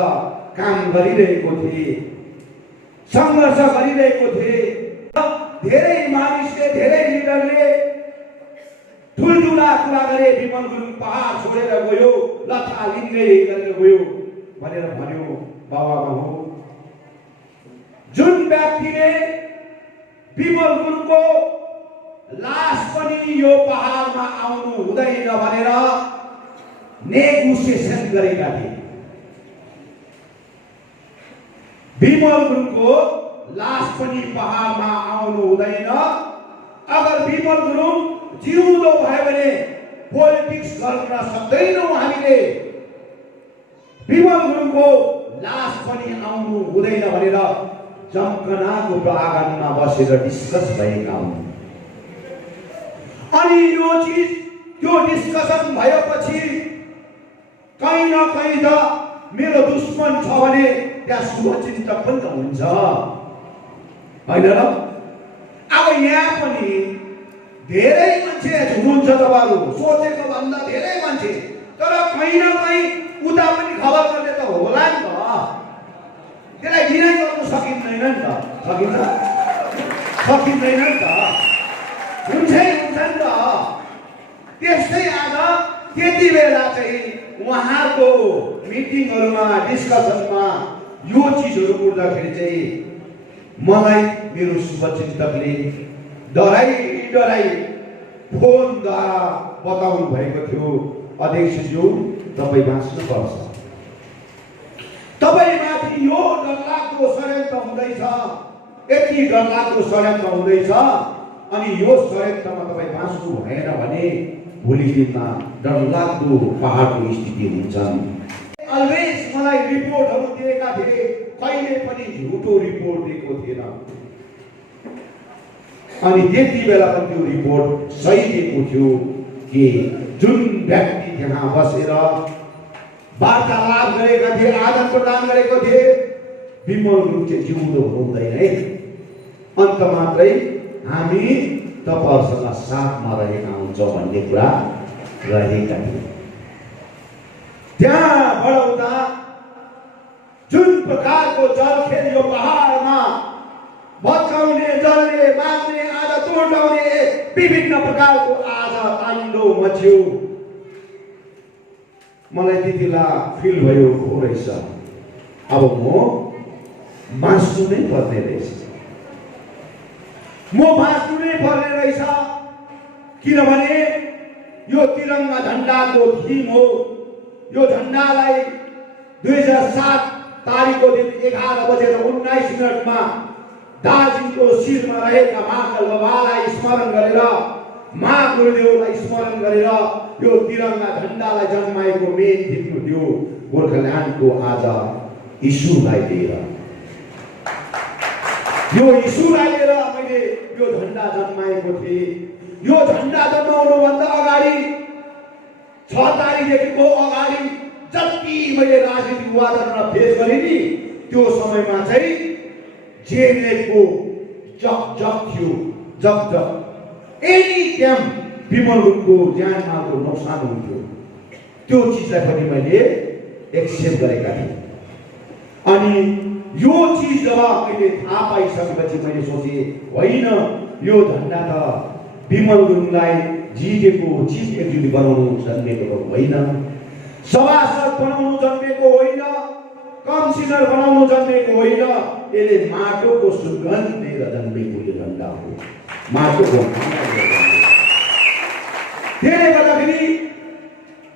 काम गरिरहेको थिए, सङ्घर्ष गरिरहेको थिए। धेरै मानिसले, धेरै लिडरले ठुल्ठुला कुरा गरे विमल गुरुङ पहाड छोडेर गयो लथा लिङ्गै गरेर गयो भनेर भन्यो बाबामा हो। जुन व्यक्तिले विमल गुरुङको लास पनि यो पहाडमा आउनु हुँदैन भनेर नेगोसिएसन गरेका थिए। विमल गुरुङको लास पनि पहाडमा आउनु हुँदैन। अगर विमल गुरुङ जिउँदो भयो भने पोलिटिक्स गर्न सक्दैनौँ हामीले। विमल गुरुङको लास पनि आउनु हुँदैन भनेर जमकनाको प्राङ्गणमा बसेर डिस्कस भएका हुन्। अनि यो चिज त्यो डिस्कसन भएपछि कहीँ न कहीँ त मेरो दुश्मन छ भने त्यहाँ शुभचिन्तक पनि त हुन्छ होइन र? अब यहाँ पनि धेरै मान्छे हुनुहुन्छ, तपाईँहरू सोचेको भन्दा धेरै मान्छे, तर कहीँ न कहीँ उता पनि खबर गर्ने त होला नि त। त्यसलाई डिनाइ गर्नु सकिँदैन नि त, सकिँदैन नि त, हुन्छै हुन्छ नि त। त्यस्तै आज त्यति बेला चाहिँ उहाँको मिटिङहरूमा डिस्कसनमा यो चिजहरू उठ्दाखेरि चाहिँ मलाई मेरो शुभचिन्तकले डराई फोनद्वारा बताउनु भएको थियो, अध्यक्षज्यू तपाईँ बाँच्नुपर्छ, तपाईँमाथि यो डरलाग्दो षड्यन्त्र हुँदैछ, यति डरलाग्दो षड्यन्त्र हुँदैछ, अनि यो षड्यन्त्रमा तपाईँ बाँच्नु भएन भने भोलि दिनमा डरलाग्दो पहाडको स्थिति हुन्छन्। अलवेज मलाई रिपोर्टहरू दिएका थिए, कहिले पनि झुटो रिपोर्ट दिएको थिएन। अनि त्यति बेला पनि त्यो रिपोर्ट सही दिएको थियो कि जुन व्यक्ति त्यहाँ बसेर वार्तालाप गरेका थिए, आदान प्रदान गरेको थिए, विमल गुरुङ चाहिँ जिउँदो हुँदैन है, अन्त मात्रै हामी तपाईँहरूसँग साथमा रहेका हुन्छौँ भन्ने कुरा रहेका थिए। त्यहाँबाट उता जुन प्रकारको जलखेल यो पहाडमा भत्काउने, जल्ने, माग्ने, आज तोडाउने विभिन्न प्रकारको आज ताण्डव मच्यो। मलाई त्यति बेला फिल भयो हो रहेछ, अब म बाँच्नु नै पर्ने रहेछ, म बाँच्नु नै पर्ने रहेछ, किनभने यो तिरङ्गा झन्डाको थीम हो। यो झन्डालाई 2007 तारिकको दिन 11:19 दार्जिलिङको शिरमा रहेका महाकाल बाबालाई स्मरण गरेर, महा गुरुदेवलाई स्मरण गरेर यो तिरङ्गा झन्डालाई जन्माएको मेन थिम थियो गोर्खाल्यान्डको आज इस्युलाई लिएर। यो इस्युलाई लिएर मैले यो झन्डा जन्माएको थिएँ। यो झन्डा जन्माउनुभन्दा अगाडि 6 तारिकदेखिको अगाडि जति मैले राजनीतिक वातावरण फेस गरेँ नि, त्यो समयमा चाहिँ जेएनएलको जग थियो, जग एनी क्याम्प विमल गुरुङको ज्यानमालको नोक्सान हुन्थ्यो। त्यो चिजलाई पनि मैले एक्सेप्ट गरेका थिएँ। अनि यो चिज जब मैले थाहा पाइसकेपछि मैले सोचेँ होइन, यो झन्डा त विमल गुरुङलाई जिटिएको चिफ एक्जिक्युटिभ बनाउनु जन्मेको होइन, सभासद बनाउनु जन्मेको होइन, कमिसनर बनाउनु जन्मेको होइन, यसले माटोको सुगन्ध लिएर जन्मेको यो झन्डा हो, माटोको। त्यसले गर्दाखेरि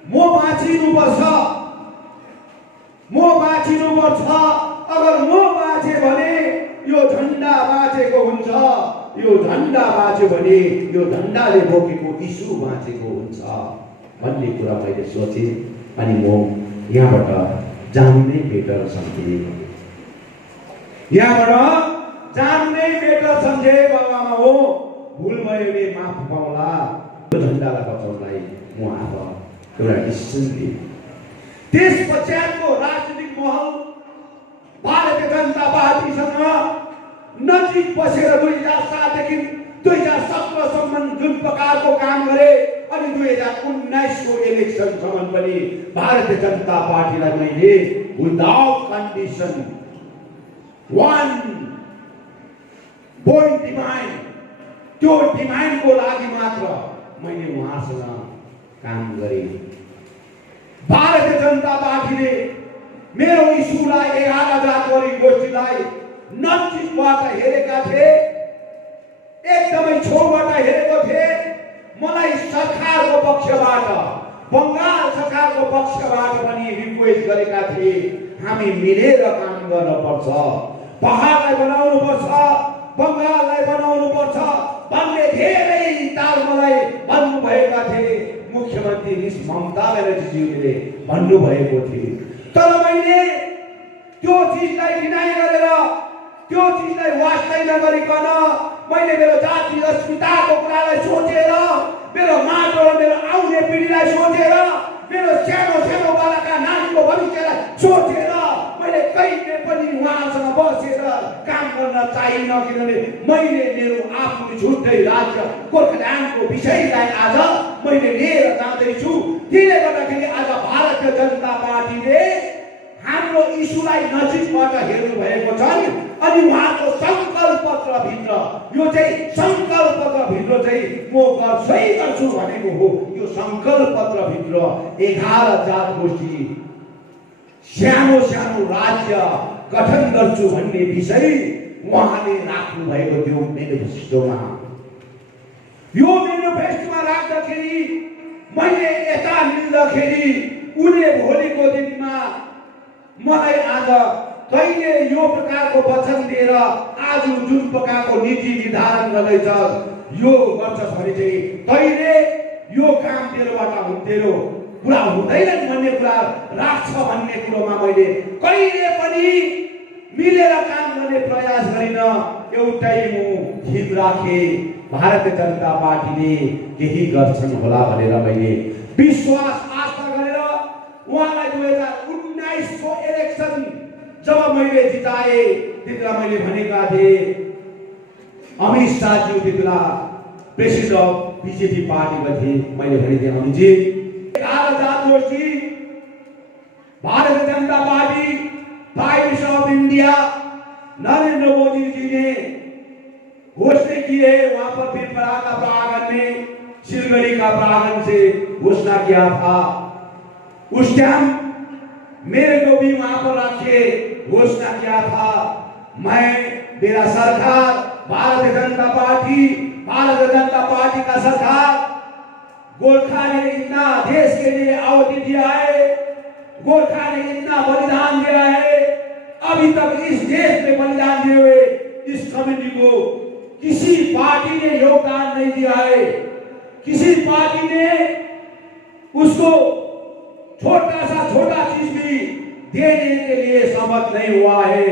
म बाँचिनुपर्छ, म बाँचिनुपर्छ। अगर म बाँचे भने यो झन्डा बाँचेको हुन्छ, यो झन्डा बाँच्यो भने यो झन्डाले बोकेको इस्यु बाँचेको हुन्छ भन्ने कुरा मैले सोचेँ। अनि म यहाँबाट जानु नै बेटर सम्झेँ, यहाँबाट जानु नै बेटर सम्झेँ। बाबामा हो भुल भयो भने माफ पाउला, यो झन्डालाई बचाउनलाई म आफ एउटा डिसिसन लिएँ। त्यस पश्चातको राजनीतिक महल भारतीय जनता पार्टीसँग नजिक बसेर 2007 देखि 2017 सम्म जुन प्रकारको काम गरे, अनि 2019 को इलेक्सनसम्म पनि भारतीय जनता पार्टीलाई मैले विदाउट कन्डिसन 1 पोइन्ट डिमान्ड, त्यो डिमान्डको लागि मात्र मैले उहाँसँग काम गरेँ। भारतीय जनता पार्टीले मेरो इस्युलाई 11 जातवरी गोष्ठीलाई नजिकबाट हेरेका थिए, एकदमै छेउबाट हेरेको थिए। मलाई सरकारको पक्षबाट, बङ्गाल सरकारको पक्षबाट पनि रिक्वेस्ट गरेका थिए, हामी मिलेर काम गर्न पर्छ, पहाडलाई बनाउनु पर्छ, बङ्गाललाई बनाउनु पर्छ भन्ने धेरै ताल मलाई भन्नुभएका थिए। मुख्यमन्त्री ममता ब्यानर्जीज्यूले भन्नुभएको थियो। तर मैले त्यो चिजलाई डिनाइ गरेर, त्यो चिजलाई वास्तै नगरिकन मैले मेरो जाति अस्मिताको कुरालाई सोचेर, मेरो माटो र मेरो आउने पिँढीलाई सोचेर, मेरो सानो सानो बालकका नानीको भविष्यलाई सोचेर मैले कहिले पनि उहाँसँग बसेर काम गर्न चाहिनँ। किनभने मैले मेरो आफ्नो छुट्टै राज्य गोर्खाल्यान्डको विषयलाई आज मैले लिएर जाँदैछु। त्यसले गर्दाखेरि आज भारतीय जनता पार्टीले हाम्रो इस्युलाई नजिकबाट हेर्नु भएको छ अनि उहाँको संकल्प पत्रभित्र, यो चाहिँ संकल्प पत्रभित्र चाहिँ म गर्छु भनेको हो। यो संकल्प पत्रभित्र 11 जात गोष्ठी सानो सानो राज्य गठन गर्छु भन्ने विषय उहाँले राख्नु भएको थियो मेनिफेस्टोमा। यो मेनिफेस्टोमा राख्दाखेरि मैले यता मिल्दाखेरि उनी भोलिको दिनमा मलाई आज कहिले यो प्रकारको वचन दिएर आज जुन प्रकारको नीति निर्धारण गर्दैछ यो गर्छस् भने चाहिँ कहिले यो काम तेरोबाट तेरो पुरा हुँदैन भन्ने कुरा राख्छ भन्ने कुरोमा मैले कहिले पनि मिलेर काम गर्ने प्रयास गरिन। एउटै म थिम राखे, भारतीय जनता पार्टीले केही गर्छन् होला भनेर मैले विश्वास आस्था गरेर उहाँलाई 2019 को इलेक्सन जब मैले जिताए त्यतिबेला मैले भनेका थिए, अमित शाहज्यू त्यतिबेला प्रेसिडेन्ट अफ बीजेपी पार्टीमा थिए। मैले भनेको थिएँ अमितजी 11 जात गोष्ठी Bharatiya Janata Party prime minister of India Narendra Modi ji ने घोषणा की है। वहां पर पीरपरा का प्रांगण में, सिलगड़ी का प्रांगण से घोषणा किया था। उस टाइम मेरे को भी वहां पर रखे घोषणा किया था। मैं, मेरा सरकार, भारतीय जनता पार्टी का सरकार, गोरखा ने इतना देश के लिए आहुति दिया है, गोरखा ने इतना बलिदान दिया है। अभी तक इस देश में बलिदान दिए हुए इस कम्युनिटी को किसी पार्टी ने योगदान नहीं दिया है। किसी पार्टी ने उसको छोटा चीज भी देने के लिए सहमत नहीं हुआ है।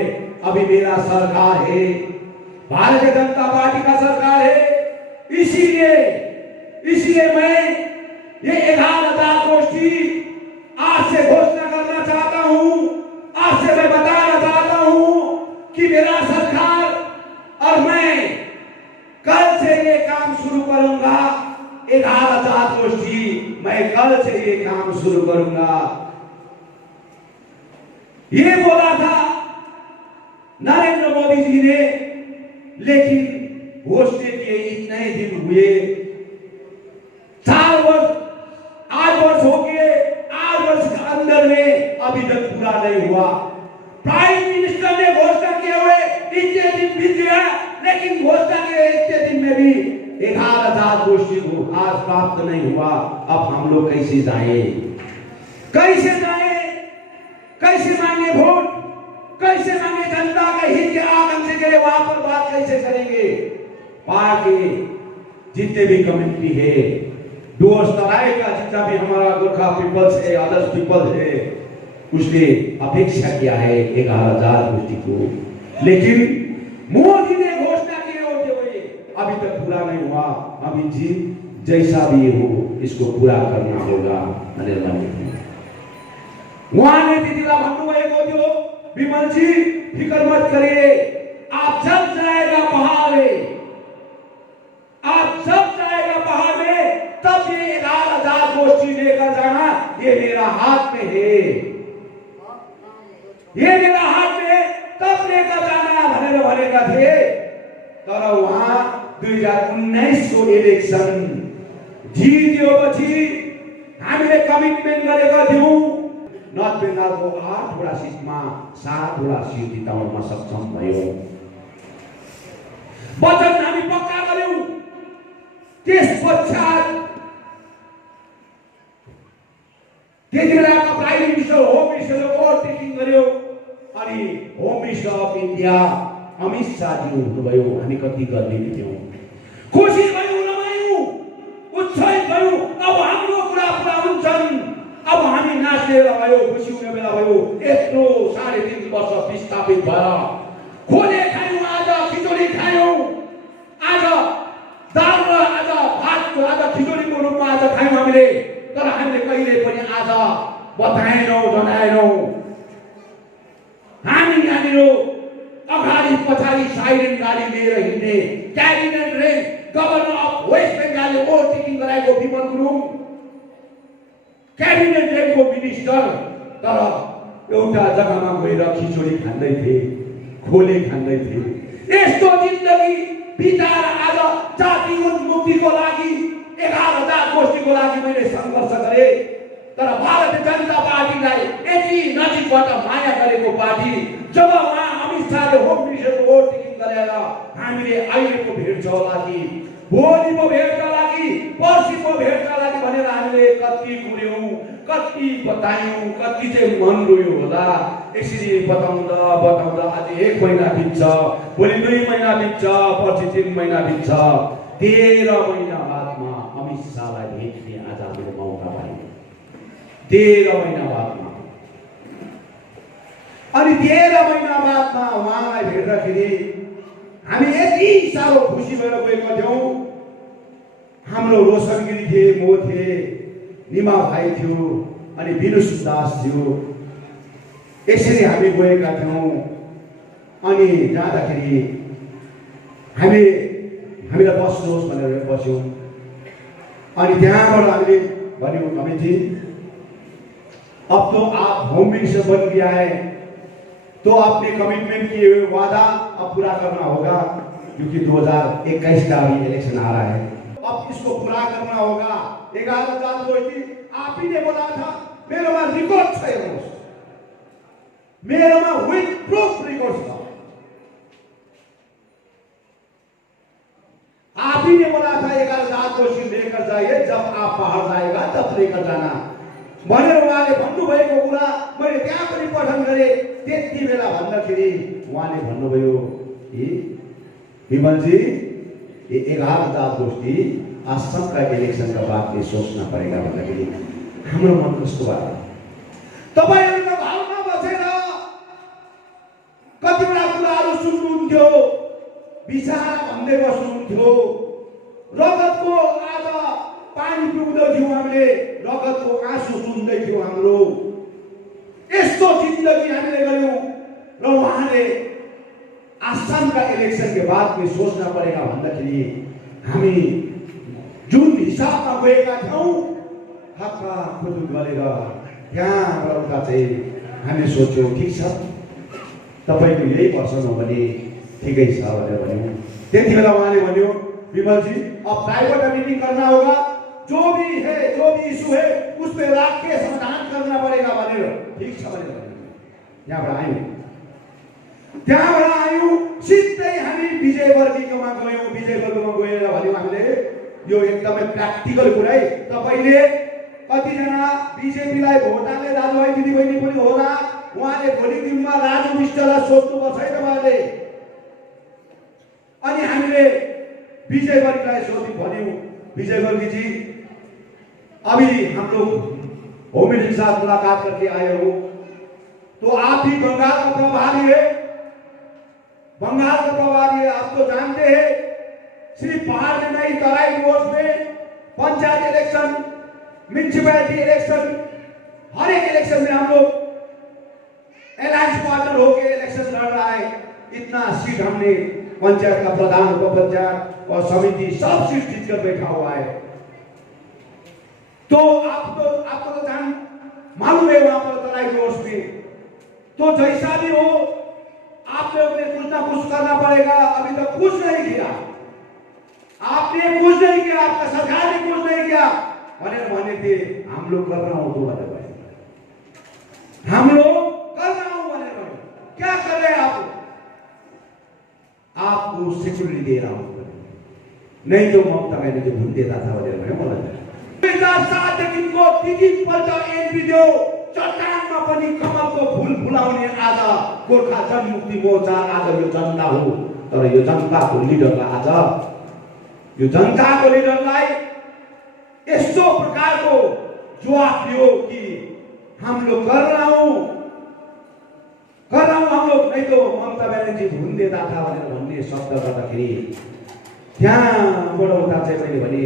अभी मेरा सरकार है, भारतीय जनता पार्टी का सरकार है। इसीलिए मैं ये 11 जात गोष्ठी आज से घोषणा करना चाहता हूं। आज से मैं बताना चाहता हूं कि मेरा सरकार और मैं कल से ये काम शुरू करूंगा। 11 जात गोष्ठी मैं कल से ये काम शुरू करूंगा। ये बोला था नरेंद्र मोदी जी ने, लेकिन घोषणा किए इतने दिन हुए, 4 वर्ष, 8 वर्ष हो गए। 8 वर्ष के अंदर में अभी तक पूरा नहीं हुआ। प्राइम मिनिस्टर ने घोषणा किए हुए इतने दिन बीत गया, लेकिन घोषणा के इतने दिन में भी 11 जात गोष्ठी को आज प्राप्त नहीं हुआ। अब हम लोग कैसे जाए, कैसे मांगे वोट, कैसे मांगे जनता के हित के आकांक्षा के लिए वहां पर बात कैसे करेंगे। पार्टी जितने भी कम्युनिटी है, दोस्तराय का जितना भी हमारा गोरखा पीपल्स है, अदर्स पीपल्स है, उसने अपेक्षा किया है 11 जात गोष्ठी को। लेकिन मोदी ने घोषणा किए होते हुए अभी तक पूरा नहीं हुआ। अभी जी जैसा भी हो इसको पूरा करना होगा। नरेंद्र मोदी उहाँले त्यतिबेला भन्नुभएको थियो, विमल जी फिकर मत करिए, आप जब जाएगा पहाड़ में, तब ये 11 जात गोष्ठी लेकर जाना, ये मेरा हाथ में है, ये मेरा हाथ में, तब लेकर जाना भनेका थिए। तर वहाँ 2019 को इलेक्सन जित्योपछि हामीले कमिटमेन्ट गरेका थियौँ नर्थ बेङ्गालको 8वटा सिटमा 7वटा सिट जिताउन सक्षम भयो। वचन हामी पक्का गर्यौँ। त्यस पश्चात त्यति बेलाका प्राइम मिनिस्टर होम मिनिस्टरले ओभरटेकिङ गर्यो अनि home minister of India Amit शाहजी हुनुभयो। हामी कति गर्दिने थियौँ, खुसी भयौँ, रमायौँ, उत्साहित भयौँ। अब हाम्रो कुरा पुरा हुन्छन्। अब हामी नाचेर भयो, खुसी हुने बेला भयो। यत्रो 3.5 वर्ष विस्थापित भएर खोले खायौँ, आज खिचडी खायौँ, आज दाल र आज भात आज खिचडीको रूपमा आज खायौँ हामीले। तर हामीले कहिले पनि आज बताएनौँ, जनाएनौँ। हामी यहाँनिर अगाडि पछाडि साइरेन गाडी लिएर हिँड्ने cabinet range governor of west बेङ्गालले ओभरटेकिङ गराएको विमल गुरुङ क्याबिनेट रेन्जको मिनिस्टर, तर एउटा जग्गामा गएर खिचडी खाँदै थिए, खोले खाँदै थिए। यस्तो जिन्दगी बिताएर आज जाति उन्मुक्तिको लागि 11,000 गोष्ठीको लागि मैले सङ्घर्ष गरेँ। तर भारतीय जनता पार्टीलाई यति नजिकबाट माया गरेको पार्टी जब उहाँ अमित शाहले होम मिनिस्टरको ओभरटेकिङ गरेर हामीले अहिलेको भेट्छ होला कि भोलिको भेट्छ लागि पर्सिको भेट्छ लागि भनेर हामीले कति कुर्यौँ, कति बतायौँ, कति चाहिँ मन रोयो होला। यसरी बताउँदा बताउँदा आज 1 महिना बित्छ, भोलि 2 महिना बित्छ, पर्सि 3 महिना बित्छ। 13 महिना बादमा अमित शाहलाई भेट्ने आज हामीले मौका पायौँ। 13 महिना बादमा अनि 13 महिना बादमा उहाँलाई भेट्दाखेरि हामी यति साह्रो खुसी भएर गएका थियौँ। हाम्रो रोशन गिरी थिए, म थिए, निमा भाइ थियो अनि विनु सुन्दास थियो। यसरी हामी गएका थियौँ। अनि जाँदाखेरि हामीलाई बस्नुहोस् भनेर बस्यौँ। अनि त्यहाँबाट हामीले भन्यौँ अमितजी अब तो आप होम मिनिस्टर बन गया है, तो आपने कमिटमेंट किए हुए वादा अब पूरा करना होगा, क्योंकि 2021 का अभी इलेक्शन आ रहा है, अब इसको पूरा करना होगा। 11,000 गोष्ठी आप ही ने बोला था, मेरोमा रिकॉर्ड छ, हेर्नुहोस् मेरोमा विथ प्रूफ रिकॉर्ड छ। आप ही ने बोला था 11,000 गोष्ठी लेकर जाइए, जब आप बाहर जाएगा तब लेकर जाना भनेर उहाँले भन्नुभएको कुरा मैले त्यहाँ पनि पठन गरेँ। त्यति बेला भन्दाखेरि उहाँले भन्नुभयो कि विमलजी ये 11,000 गोष्ठी असम का इलेक्शन का बाद में सोचना पड़ेगा भन्दाखेरि हाम्रो मन कस्तो भयो। तपाईहरुको भावना बसेर कतिवटा कुराहरू सुन्नुहुन्थ्यो, विचार भन्दै बस्नुहुन्थ्यो। रगतको आज पानी पिउँदै थियौँ हामीले, रगतको आँसु सुन्दै थियौँ हाम्रो। यस्तो जिन्दगी हामीले गऱ्यौँ र उहाँले आसाम का इलेक्शन के बाद में सोचना पड़ेगा भन्दाखेरि हामी जुन हिसाबमा गएका थियौँ हक्का खुद गरेर त्यहाँबाट उता चाहिँ हामीले सोच्यौँ ठिक छ तपाईको यही पर्सन हो भने ठिकै छ भनेर भन्यौँ। त्यति बेला उहाँले भन्यो विमल जी अब प्राइवेट मीटिंग करना होगा, जो भी है जो भी इशू है उस पे राख के समाधान करना पड़ेगा भनेर ठिक छ भनेर त्यहाँबाट आयौँ। सिधै हामी विजयवर्गीकोमा गयौँ। विजयवर्गीमा गएर भन्यौँ हामीले यो एकदमै प्र्याक्टिकल कुरा है, तपाईले कतिजना बीजेपीलाई भोट हाल्ने दाजुभाइ दिदीबहिनी पनि होला, उहाँले भोलि दिनमा राजु विष्टलाई सोध्नुपर्छ है तपाईहरुले। अनि हामीले विजयवर्गीलाई सोध्यौँ, भन्यौँ विजयवर्गी जी अभी हम लोग होम मिनिस्टर के साथ मुलाकात करके आए हो, तो आप भी बंगाल का प्रभारी है, बंगाल का प्रभारी है, आप तो जानते हैं सिर्फ पहाड़ में नहीं तराई रोड में पंचायत इलेक्शन, म्यूनिसिपैलिटी इलेक्शन, हर एक इलेक्शन में हम लोग अलायंस पार्टनर होकर इलेक्शन लड़ रहा है। इतना सीट हमने पंचायत का प्रधान, उप पंचायत और समिति सब सीट जीतकर बैठा हुआ है। तो आपको तो जान मालूम है वहां पर तराई रोड में, तो जैसा भी हो आप लोगों ने कुछ ना कुछ करना पड़ेगा। अभी तक कुछ नहीं किया, आपने कुछ नहीं किया, आपका सरकार ने कुछ नहीं किया भने थे हम लोग कर रहा हूं तो हम लोग कर रहा हूं भने क्या कर रहे हैं आपको सिक्योरिटी दे रहा हूं, नहीं तो ममता ब्यानर्जी भूल देता था भनेर मलाई 2007 देखिको तीन-पल्ट एनपिडिओ चट्टानमा पनि कमलको फूल फुलाउने आज गोर्खा जनमुक्ति मोर्चा आज यो जनता हो। तर यो जनताको लिडरलाई आज यो जनताको लिडरलाई यस्तो प्रकारको जवाफ दियो कि हम लोग कर रहा हूं हम लोग, नहीं तो ममता ब्यानर्जी भूल देता था भन्ने शब्द गर्दाखेरि त्यहाँबाट उता चाहिँ मैले भने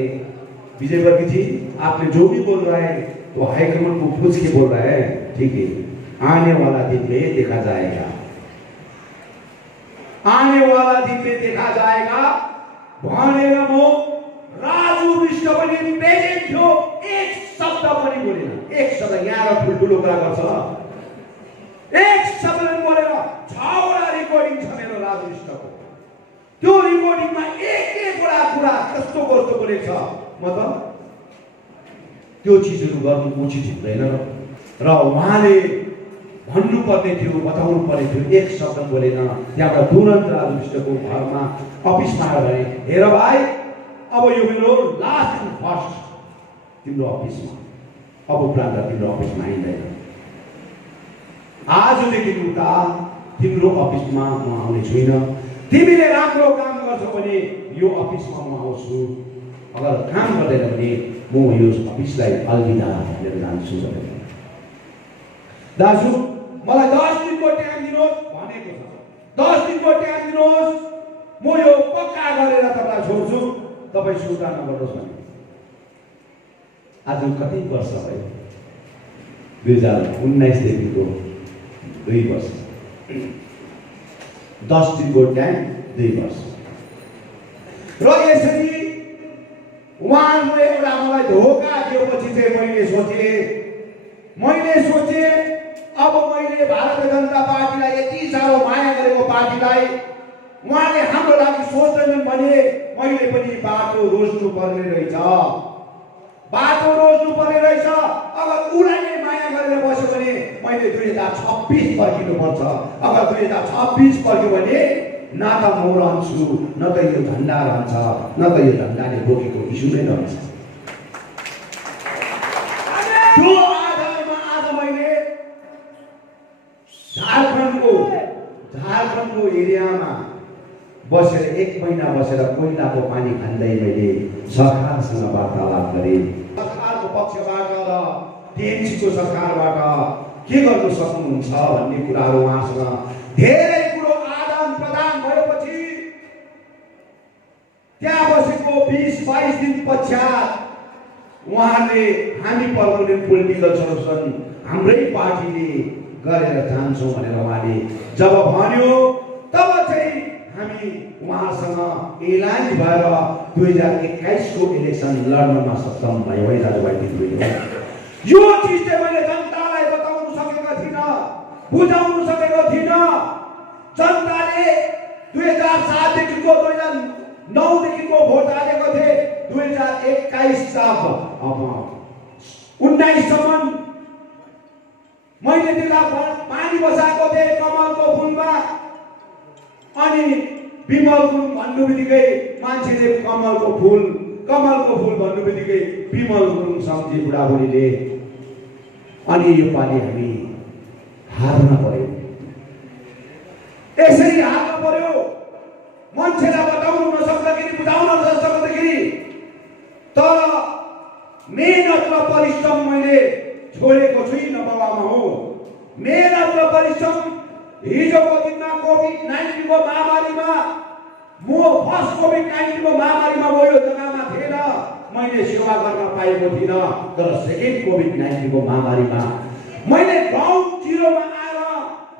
विजय वर्गी जी आपने जो भी बोल रहा है तो हाईकमान को पूछ के बोल रहा है, ठीक है, आने वाला दिन में देखा जाएगा, आने वाला दिन में देखा जाएगा भनेर म राजु विष्ट पनि प्रेजेन्ट थियो, एक शब्द पनि बोलेन, एक शब्द यहाँ र ठुल्ठुलो कुरा गर्छ एक शब्द पनि बोलेर 6 वटा रेकर्डिङ छ मेरो राजु विष्टको, त्यो रेकर्डिङमा एक वटा कुरा कस्तो कस्तो बोलेको छ म त त्यो चिजहरू गर्नु उचित हुँदैन र उहाँले भन्नुपर्ने थियो, बताउनु पर्ने थियो, एक शब्द बोलेन। त्यहाँबाट तुरन्त राजु विष्टको घरमा अफिसमा आएर हेर भाइ अब यो मेरो लास्ट एन्ड फर्स्ट तिम्रो अफिसमा, अब उपरान्त तिम्रो अफिसमा आइँदैन, आजदेखि उता तिम्रो अफिसमा म आउने छुइनँ, तिमीले राम्रो काम गर्छौ भने यो अफिसमा म आउँछु, अगर काम गर्दैन भने म यो अफिसलाई अलविदा भनेर जान्छु भनेर। दाजु मलाई 10 दिनको टाइम दिनुहोस् भनेको छ, 10 दिनको टाइम दिनुहोस्, म यो पक्का गरेर तपाईलाई छोड्छु, तपाई सुर्ता नगर्नुहोस् भने। आज कति वर्ष भयो? 2019 देखिको 2 वर्ष, 10 दिनको टाइम 2 वर्ष र यसरी उहाँले एउटा मलाई धोका दिएपछि चाहिँ मैले सोचे अब मैले भारतीय जनता पार्टीलाई यति साह्रो माया गरेको पार्टीलाई उहाँले हाम्रो लागि सोच्दैनन् भने मैले पनि बाटो रोज्नु पर्ने रहेछ, बाटो रोज्नु पर्ने रहेछ। अगर उलाई नै माया गरेर बस्यो भने मैले 2026 पर्खिनु पर्छ, अगर 2026 पर्ख्यो भने न त म रहन्छु, न त यो झन्डा रहन्छ, न त यो झन्डाले बोकेको इस्यु नै रहन्छ। त्यो आधारमा आज मैले झारखण्डको एरियामा बसेर 1 महिना बसेर कोइलाको पानी खाँदै मैले सरकारसँग वार्तालाप गरेँ, सरकारको पक्षबाट र टिएमसीको सरकारबाट के गर्नु सक्नुहुन्छ भन्ने कुराहरू उहाँसँग धेरै कुरो आदान प्रदान भएपछि त्यहाँ बसेको 20-22 दिन पश्चात उहाँले हामी पर्मनेन्ट पोलिटिकल सल्युसन हाम्रै पार्टीले गरेर जान्छौँ भनेर उहाँले जब भन्यो तब चाहिँ हामी उहाँसँग एलाइन भएर 2021 को इलेक्सन लड्नमा सक्षम भयो है दाजुभाइ दिदीबहिनी। यो चिज चाहिँ मैले जनतालाई बताउन सकेको थिइनँ, बुझाउन सकेको थिइनँ। जनताले 2007 देखिको 2009 देखिको भोट हालेको थिए, 2021 अब 19 सम्म मैले त्यसलाई पानी बसाएको थिएँ कमलको फुलमा, अनि विमल गुरुङ भन्नु बित्तिकै मान्छेले कमलको फुल भन्नु बित्तिकै विमल गुरुङ सम्झे बुढाबुढीले, अनि यो पालि हामी हार्न पर्यो, यसरी हार्न पर्यो। मान्छेलाई बताउनु नसक्दाखेरि, बुझाउन नसक्दाखेरि, तर मेहनत र परिश्रम मैले छोडेको छुइनँ बाबामा हो। मेहनत र परिश्रम हिजोको दिनमा कोभिड-19 को महामारीमा म फर्स्ट कोभिड-19 को महामारीमा म यो जग्गामा थिएन, मैले सेवा गर्न पाएको थिइनँ, तर सेकेन्ड कोभिड-19 को महामारीमा मैले ग्राउन्ड जिरोमा आएर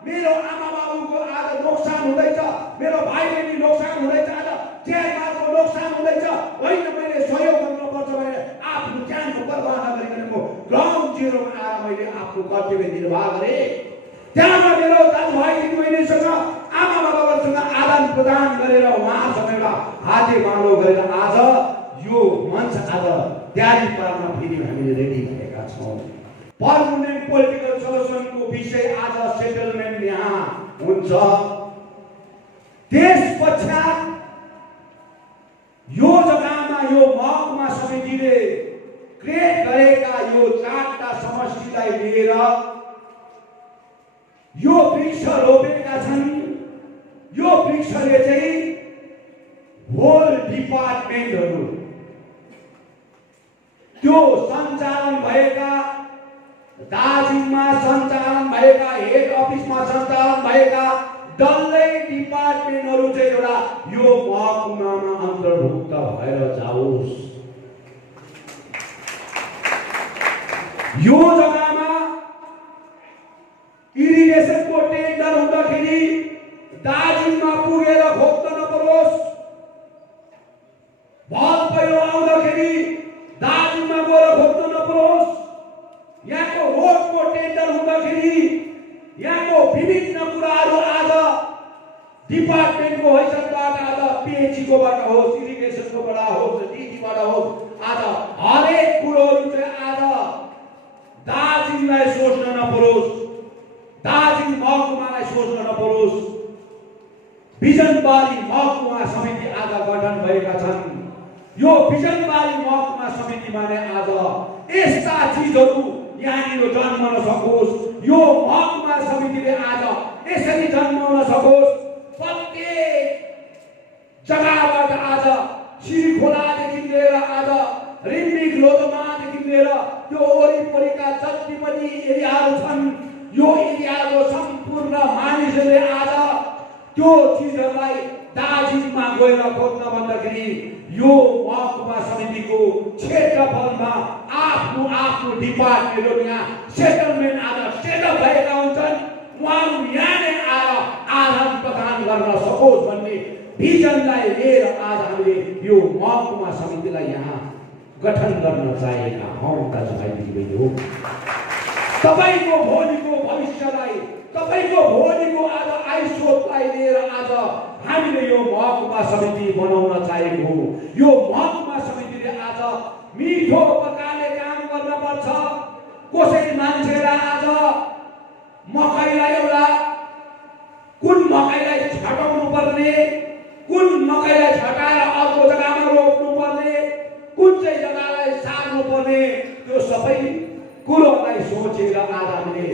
मेरो आमा बाबुको आज नोक्सान हुँदैछ, मेरो भाइ बहिनी नोक्सान हुँदैछ, आज ज्यानमालको नोक्सान हुँदैछ, होइन मैले सहयोग गर्नुपर्छ भने आफ्नो ज्यानको परवाह नगरिकन म ग्राउन्ड जिरोमा आएर मैले आफ्नो कर्तव्य निर्वाह गरेँ। त्यहाँबाट मेरो दाजुभाइ दिदीबहिनीसँग आमा बाबाहरूसँग आदान प्रदान गरेर उहाँसँग एउटा हातेमालो गरेर आज यो मञ्च आज तयारी पार्न फेरि हामीले रेडी भएका छौँ। पर्मानेन्ट पोलिटिकल सोल्युसनको विषय आज सेटलमेन्ट यहाँ हुन्छ। त्यस पश्चात यो जग्गामा यो महकुमा समितिले क्रिएट गरेका यो 4टा समष्टिलाई लिएर यो वृक्ष रोपेका छन्। यो वृक्षले चाहिँ होल डिपार्टमेन्टहरू त्यो सञ्चालन भएका दार्जिलिङमा सञ्चालन भएका हेड अफिसमा सञ्चालन भएका डल्लै डिपार्टमेन्टहरू चाहिँ एउटा यो महकुमामा अन्तर्भुक्त भएर जाओस्। यो जग्गामा इरिगेसनको टेन्डर हुँदाखेरि दार्जिलिङमा पुगेर खोज्न नपरोस्। भल पहिरो आउँदाखेरि दार्जिलिङमा गएर खोज्न नपरोस्। यहाँको रोडको टेन्डर हुँदाखेरि यहाँको विभिन्न कुराहरू आज डिपार्टमेन्टको हैसियतबाट आज पिएचईकोबाट होस्, इरिगेसनकोबाट होस्, डिटीबाट होस्, आज हरेक कुरोहरू चाहिँ आज दार्जिलिङलाई सोच्न नपरोस्, दार्जिलिङ महकुमालाई सोच्न नपरोस्। बिजनबारी महकुमा समिति आज गठन भएका छन्। यो बिजनबारी महकुमा समितिमा नै आज यस्ता चिजहरू यहाँनिर जन्मन सकोस्। यो महकुमा समितिले आज यसरी जन्माउन सकोस्। प्रत्येक जग्गाबाट आज श्रीखोलादेखि लिएर आज रिम्बिक लोधमादेखि लिएर त्यो वरिपरिका जति पनि एरियाहरू छन्, यो एरियाको सम्पूर्ण मानिसहरूले आज त्यो चिजहरूलाई दार्जिलिङमा गएर खोज्न भन्दाखेरि यो महकुमा समितिको क्षेत्रफलमा आफ्नो आफ्नो डिपार्टमेन्टहरू यहाँ सेटलमेन्ट आज सेटअप भएका हुन्छन्। उहाँहरू यहाँ नै आएर आदान प्रदान गर्न सकोस् भन्ने भिजनलाई लिएर आज हामीले यो महकुमा समितिलाई यहाँ गठन गर्न चाहेका हौँ। दाजुभाइ दिदीबहिनी, तपाईँको भोलिको भविष्यलाई, तपाईँको भोलिको आज आइस्रोतलाई लिएर आज हामीले यो महकुमा समिति बनाउन चाहेको हो। यो महकुमा समितिले आज मिठो प्रकारले काम गर्न पर्छ। कसै मान्छेलाई आज मकैलाई एउटा कुन मकैलाई छटाउनु पर्ने, कुन मकैलाई छटाएर अर्को जग्गामा रोप्नु पर्ने, कुन चाहिँ जग्गालाई सार्नु पर्ने, त्यो सबै कुरोलाई सोचेर आज हामीले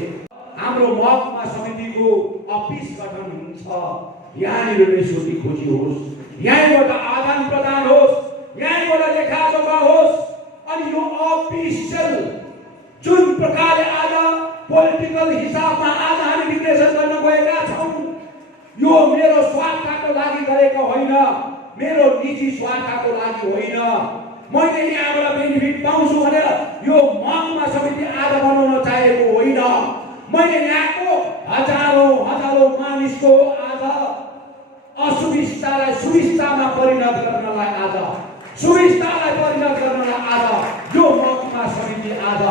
हाम्रो महकुमा समितिको अफिस गठन हुन्छ। यहाँनिर नै सोधी खोजी होस्, यहाँबाट आदान प्रदान होस्, यहाँबाट लेखाजोखा होस्। अनि यो अफिसियल जुन प्रकारले आज पोलिटिकल हिसाबमा आज हामी विश्लेषण गर्न गएका छौँ, यो मेरो स्वार्थको लागि गरेको होइन, मेरो निजी स्वार्थको लागि होइन। मैले यहाँबाट बेनिफिट पाउँछु भनेर यो महकुमा समिति आज बनाउन चाहेको होइन। मैले यहाँको हजारौं मानिसको आज असुविस्तालाई सुविस्तामा परिणत गर्नलाई आज सुविस्तालाई परिणत गर्नलाई आज यो महकुमा समिति आज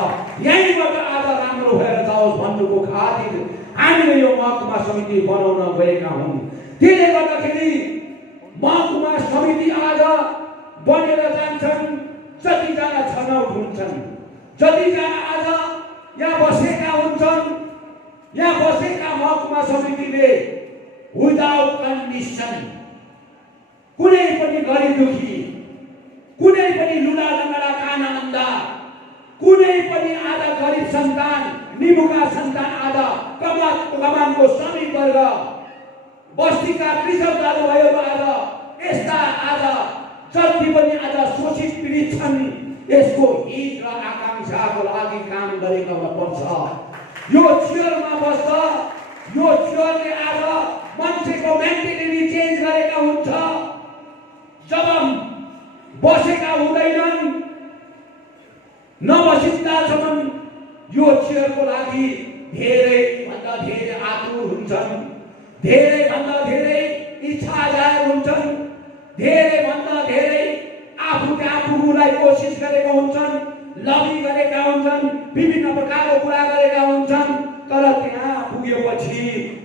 यहीँबाट आज राम्रो भएर जाओस् भन्नुको खातिर हामीले यो महकुमा समिति बनाउन गएका हौँ। त्यसले गर्दाखेरि महकुमा समिति आज बनेर जान्छन्। जतिजना छनौट हुन्छन्, जतिजना आज यहाँ बसेका हुन्छन्, यहाँ बसेका महकुमा समितिले विदाउट कन्डिसन कुनै पनि गरिब दुखी, कुनै पनि लुला लङ्गडा कानान्दा, कुनै पनि आज गरिब सन्तान, निमुखा सन्तान आज कमानको श्रमिक वर्ग, बस्तीका कृषक दाजुभाइहरू आज यस्ता आज जति पनि आज शोषित पीडित छन्, यसको हित र आकांक्षाको लागि काम गरेको हुनुपर्छ। यो चेयरमा बस्दा यो चेयरले आज मान्छेको मेन्टालिटी चेन्ज गरेका हुन्छ। जब बसेका हुँदैनन्, नबसिन्दासम्म यो चेयरको लागि धेरै भन्दा धेरै आतुर हुन्छन्, धेरै भन्दा धेरै इच्छा जाहेर हुन्छन्, धेरै भन्दा धेरै आफू त्यहाँ पुग्नुलाई कोसिस गरेका हुन्छन्, लबी गरेका हुन्छन्, विभिन्न प्रकारको कुरा गरेका हुन्छन्। तर त्यहाँ पुगेपछि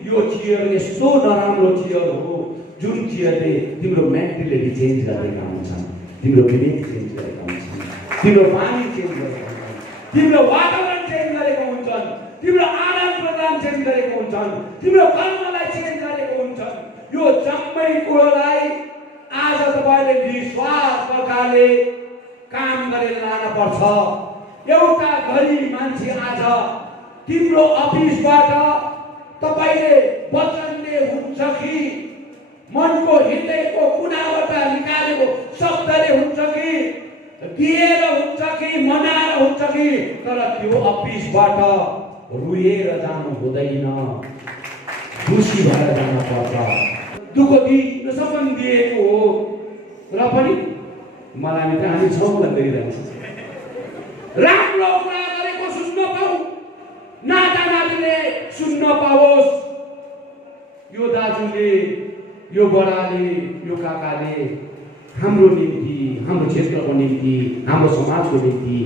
यो चेयर यस्तो नराम्रो चेयर हो, जुन चिजले तिम्रो मेन्टालिटी चेन्ज गरेका हुन्छन्, तिम्रो विवेक चेन्ज गरेका हुन्छन्, तिम्रो बानी चेन्ज गरेका हुन्छन्, तिम्रो वातावरण चेन्ज गरेका हुन्छन्, तिम्रो आदान प्रदान चेन्ज गरेका हुन्छन्, तिम्रो कर्मलाई चेन्ज गरेका हुन्छन्। यो जम्मै कुरोलाई आज तपाईँले निस्वार्थ प्रकारले काम गरेर लान पर्छ। एउटा गरिब मान्छे आज तिम्रो अफिसबाट तपाईले वचनले हुन्छ कि मनको हृदयको कुनाबाट निकालेको शब्दले हुन्छ कि दिएर हुन्छ कि मनाएर हुन्छ कि, तर त्यो अफिसबाट रुएर जानु हुँदैन, खुसी भएर जान पर्छ। दुःख दिनसम्म दिएको हो र पनि मलाई त हामी छौँ भनिरहेको छ। राम्रो कुरा गरेको सुन्न पाऊ, नाता नातिले सुन्न पाओस्। यो दाजुले, यो बडाले, यो काकाले हाम्रो निम्ति, हाम्रो क्षेत्रको निम्ति, हाम्रो समाजको निम्ति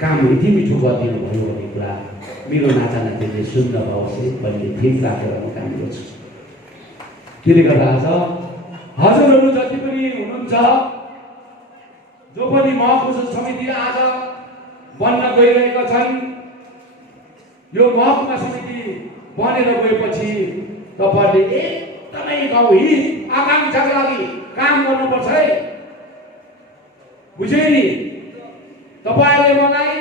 काम यति मिठो गरिदिनु भयो भन्ने कुरा मेरो नाता नातिले सुन्न पाओस् भन्ने थिम राखेर म काम गर्छु। त्यसले गर्दा आज हजुरहरू जति पनि हुनुहुन्छ, जो पनि महकुमा समिति आज बन्न गइरहेका छन्, यो महकुमा समिति बनेर गएपछि तपाईँले एकदमै गाउँ हित आकाङ्क्षाको लागि काम गर्नुपर्छ है। बुझे नि? तपाईँले मलाई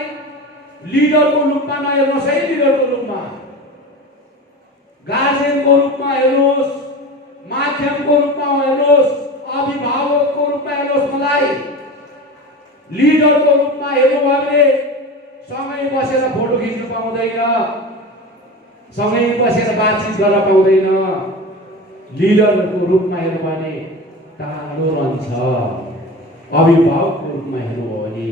लिडरको रूपमा नहेर्नुहोस् है, लिडरको रूपमा गार्जियनको रूपमा हेर्नुहोस्, माध्यमको रूपमा हेर्नुहोस्, अभिभावकको रूपमा हेर्नुहोस्। मलाई लिडरको रूपमा हेर्नु भयो भने सँगै बसेर फोटो खिच्नु पाउँदैन, सँगै बसेर बातचित गर्न पाउँदैन। लिडरको रूपमा हेर्नु भने टाढो रहन्छ, अभिभावकको रूपमा हेर्नुभयो भने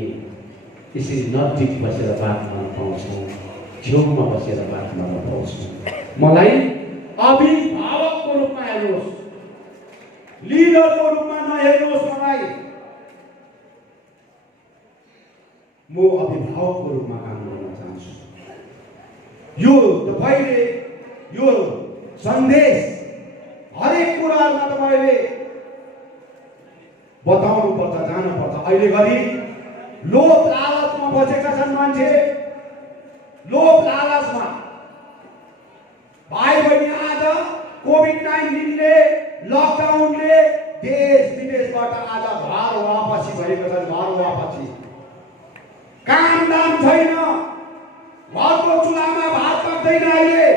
त्यसरी नजिक बसेर बात गर्न पाउँछौँ, छेउमा बसेर बात गर्न पाउँछौँ। मलाई अभिभावकको रूपमा हेर्नुहोस्, लिडरको रूपमा नहेर्नुहोस्। मलाई म अभिभावकको रूपमा काम गर्न चाहन्छु। यो तपाईँले यो सन्देश हरेक कुरामा तपाईँले बताउनु पर्छ, जानु पर्छ। अहिले घरि लोभ लालचमा बसेका छन् मान्छे, लोभ लालचमा। भाइ बहिनी आज कोभिड-19ले, लकडाउनले देश विदेशबाट आज घर वापसी भएको छन्, घर वापसी। काम दाम छैन, घरको चुलामा भात पाक्दैन। अहिले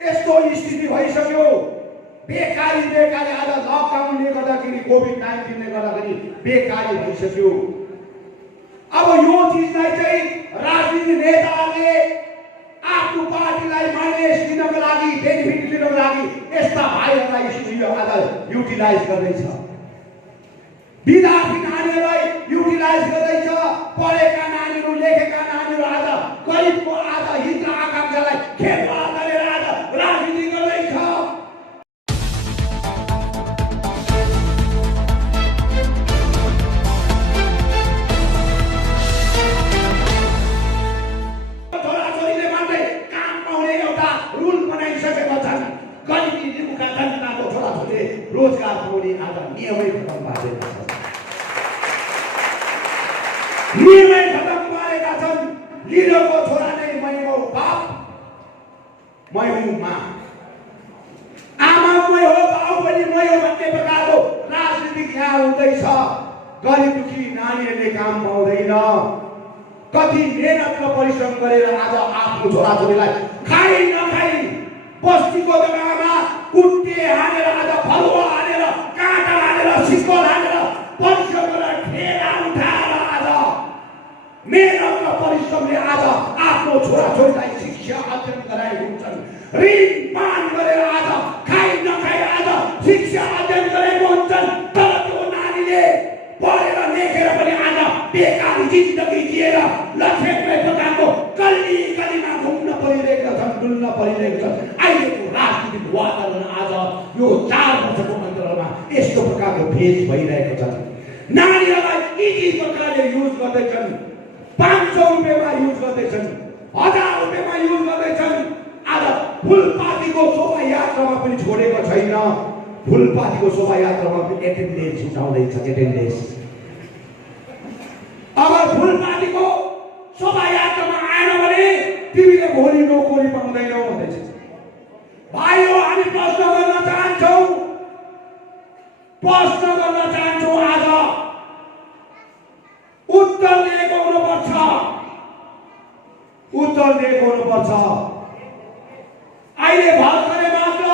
यस्तो स्थिति भइसक्यो। बेकारी आज लकडाउनले गर्दाखेरि, कोभिड-19ले गर्दाखेरि बेकारी भइसक्यो। अब यो चिजलाई चाहिँ राजनीतिक नेताहरूले आफ्नो पार्टीलाई माइलेज दिनको लागि, बेनिफिट दिनको लागि यस्ता भाइहरूलाई आज युटिलाइज गर्दैछ। विद्यार्थी नानीहरूलाई युटिलाइज गर्दैछ। पढेका नानीहरू, लेखेका नानीहरू आज गरिबको आज हित र आकाङ्क्षालाई खेलवाड गरेर आज राजनीति गर्दैछ। छोराछोरीले मात्रै काम पाउने एउटा रुल बनाइसकेका छन्। गरिबीका जनताको छोराछोरीले रोजगार पाउने आज नियमै खतम पारेका छन्, नियमै खतम पारेका छन्। लिडरको छोरा नै मै हो बाप, मै हुँ माँ, आमा मै हो, बाउ पनि मै हो भन्ने प्रकारको राजनीतिक यहाँ हुँदैछ। गरिब दुखी नानीहरूले काम पाउँदैन। कति मेहनत र परिश्रम गरेर आज आफ्नो छोराछोरीलाई खाइ नखाइ बस्तीको जग्गामा कुटे हानेर, आज फलुवा हानेर, काँटा हानेर, सिक्कल हानेर, परिश्रम गरेर ठेला उठाएर आज मेहनत र परिश्रमले आज आफ्नो छोराछोरीलाई शिक्षा अध्ययन गराएका हुन्छन्। ऋण पान गरेर आज खाइ नखाइ आज शिक्षा अध्ययन गरेका हुन्छन्। तर त्यो नानीले पढेर लेखेर पनि आज बेकारी जिन्दगी जिएर लखेट्ने प्रकारको गल्ली गल्लीमा घुम्न परिरहेका छन्, डुल्न परिरहेका छन्। अहिलेको राजनीतिक वातावरण आज यो 4 वर्षको अन्तरालमा यस्तो प्रकारको भेष भइरहेको छ। नानीहरूलाई इजी प्रकारले युज गर्दैछन्, 500 रुपियाँमा युज गर्दैछन्, 1000 रुपियाँमा युज गर्दैछन्। आज फुलपातीको शोभायात्रामा पनि छोडेको छैन। फुलपातीको शोभायात्रामा एटेन्डेन्स उठाउँदैछ एटेन्डेन्स। अगर फुलपातीको शोभायात्रामा आएन भने तिमीले भोलि नोकरी पाउँदैनौ भन्दैछ। भाइ हो, हामी प्रश्न गर्न चाहन्छौँ आज उत्तर दिएको हुनुपर्छ। अहिले भर्खरै मात्र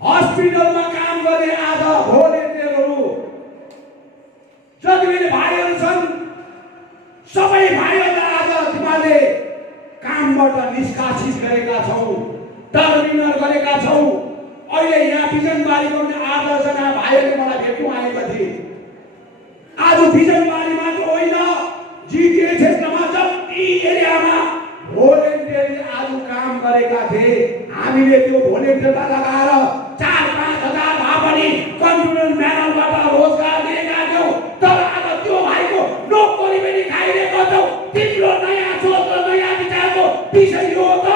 हस्पिटलमा काम गर्ने आज भोलिन्टियरहरू जति पनि भाइहरू छन्, सबै भाइहरूलाई आज तिमीले कामबाट निष्कासित गरेका छौ, टर्मिनल गरेका छौ। अहिले यहाँ बिजनबारीको 8-10जना भाइहरूले मलाई भेट्नु आएका थिए। आज बिजनबारी मात्र होइन, जिटिए क्षेत्रमा जति एरियामा भोलिन्टियरले आज काम गरेका थिए, हामीले त्यो भोलिन्टियरलाई लगाएर 4-5 हजार भए पनि कन्ट्रोल म्यानलबाट रोजगार दिएका थियौँ। तर आज त्यो भाइको नोकरी पनि खाइरहेको छौ। तिम्रो नयाँ सोच र नयाँ विचारको विषय यो हो त?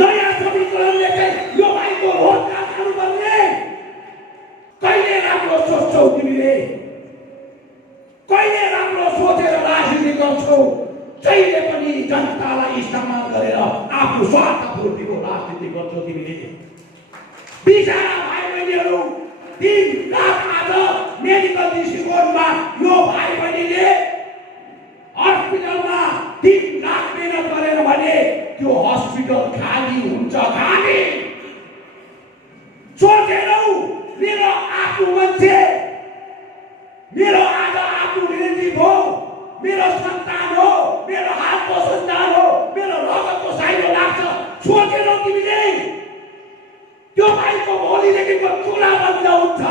नयाँ समीकरणले चाहिँ यो भाइको रोजगार खानुपर्ने। कहिले राम्रो सोच्छौ तिमीले? कहिले राम्रो सोचेर राजनीति गर्छौ? जहिले पनि जनतालाई इस्तेमाल गरेर आफ्नो स्वार्थपूर्तिको राजनीति गर्छौ तिमीले। बिचारा भाइ बहिनीहरू 3 लाख आज मेडिकल दृष्टिकोणमा यो भाइ बहिनीले हस्पिटलमा 3 लाख मेहनत गरेर भने त्यो हस्पिटल खाली हुन्छ। खाली सोचेनौ? मेरो आफ्नो मान्छे, मेरो आज आफ्नो रिलेटिभ हो, मेरो सन्तान हो, मेरो हातको सन्तान हो, मेरो रगतको साइलो लाग्छ। सोचेनौ तिमीले? त्यो भाइको भोलिदेखिको चुला बन्द हुन्छ,